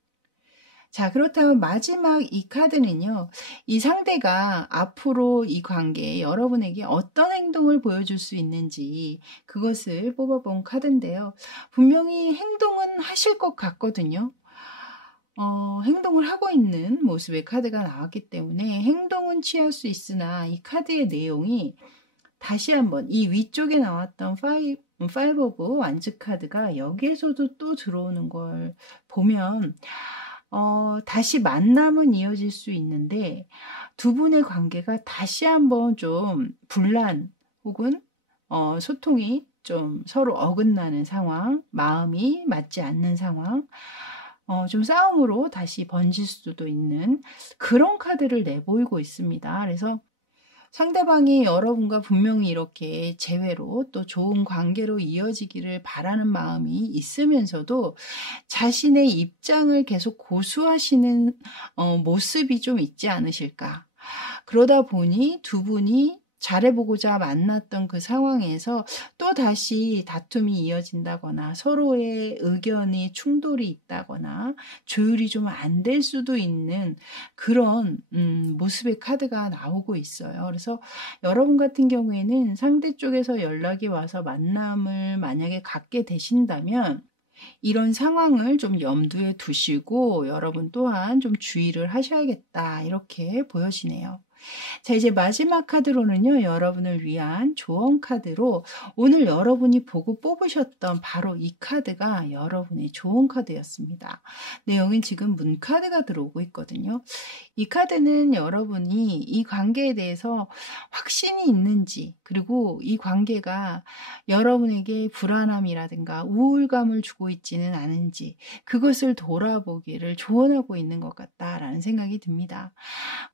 자, 그렇다면 마지막 이 카드는요, 이 상대가 앞으로 이 관계에 여러분에게 어떤 행동을 보여줄 수 있는지 그것을 뽑아본 카드인데요. 분명히 행동은 하실 것 같거든요. 행동을 하고 있는 모습의 카드가 나왔기 때문에 행동은 취할 수 있으나 이 카드의 내용이 다시 한번 이 위쪽에 나왔던 Five of Wands 카드가 여기에서도 또 들어오는 걸 보면 다시 만남은 이어질 수 있는데 두 분의 관계가 다시 한번 좀 분란 혹은 소통이 좀 서로 어긋나는 상황, 마음이 맞지 않는 상황, 좀 싸움으로 다시 번질 수도 있는 그런 카드를 내보이고 있습니다. 그래서 상대방이 여러분과 분명히 이렇게 재회로 또 좋은 관계로 이어지기를 바라는 마음이 있으면서도 자신의 입장을 계속 고수하시는 모습이 좀 있지 않으실까. 그러다 보니 두 분이 잘해보고자 만났던 그 상황에서 또 다시 다툼이 이어진다거나 서로의 의견이 충돌이 있다거나 조율이 좀 안 될 수도 있는 그런 모습의 카드가 나오고 있어요. 그래서 여러분 같은 경우에는 상대 쪽에서 연락이 와서 만남을 만약에 갖게 되신다면 이런 상황을 좀 염두에 두시고 여러분 또한 좀 주의를 하셔야겠다, 이렇게 보여지네요. 자, 이제 마지막 카드로는요, 여러분을 위한 조언 카드로 오늘 여러분이 보고 뽑으셨던 바로 이 카드가 여러분의 조언 카드였습니다. 네, 여긴 지금 문 카드가 들어오고 있거든요. 이 카드는 여러분이 이 관계에 대해서 확신이 있는지, 그리고 이 관계가 여러분에게 불안함이라든가 우울감을 주고 있지는 않은지, 그것을 돌아보기를 조언하고 있는 것 같다라는 생각이 듭니다.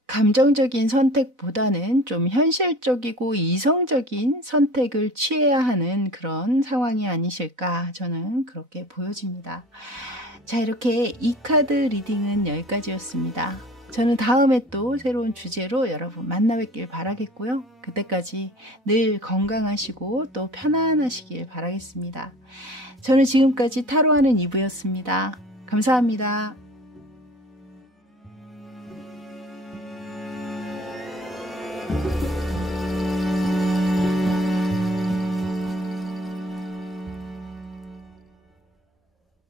감정적인 선택보다는 좀 현실적이고 이성적인 선택을 취해야 하는 그런 상황이 아니실까, 저는 그렇게 보여집니다. 자, 이렇게 이 카드 리딩은 여기까지였습니다. 저는 다음에 또 새로운 주제로 여러분 만나 뵙길 바라겠고요. 그때까지 늘 건강하시고 또 편안하시길 바라겠습니다. 저는 지금까지 타로하는 이브였습니다. 감사합니다.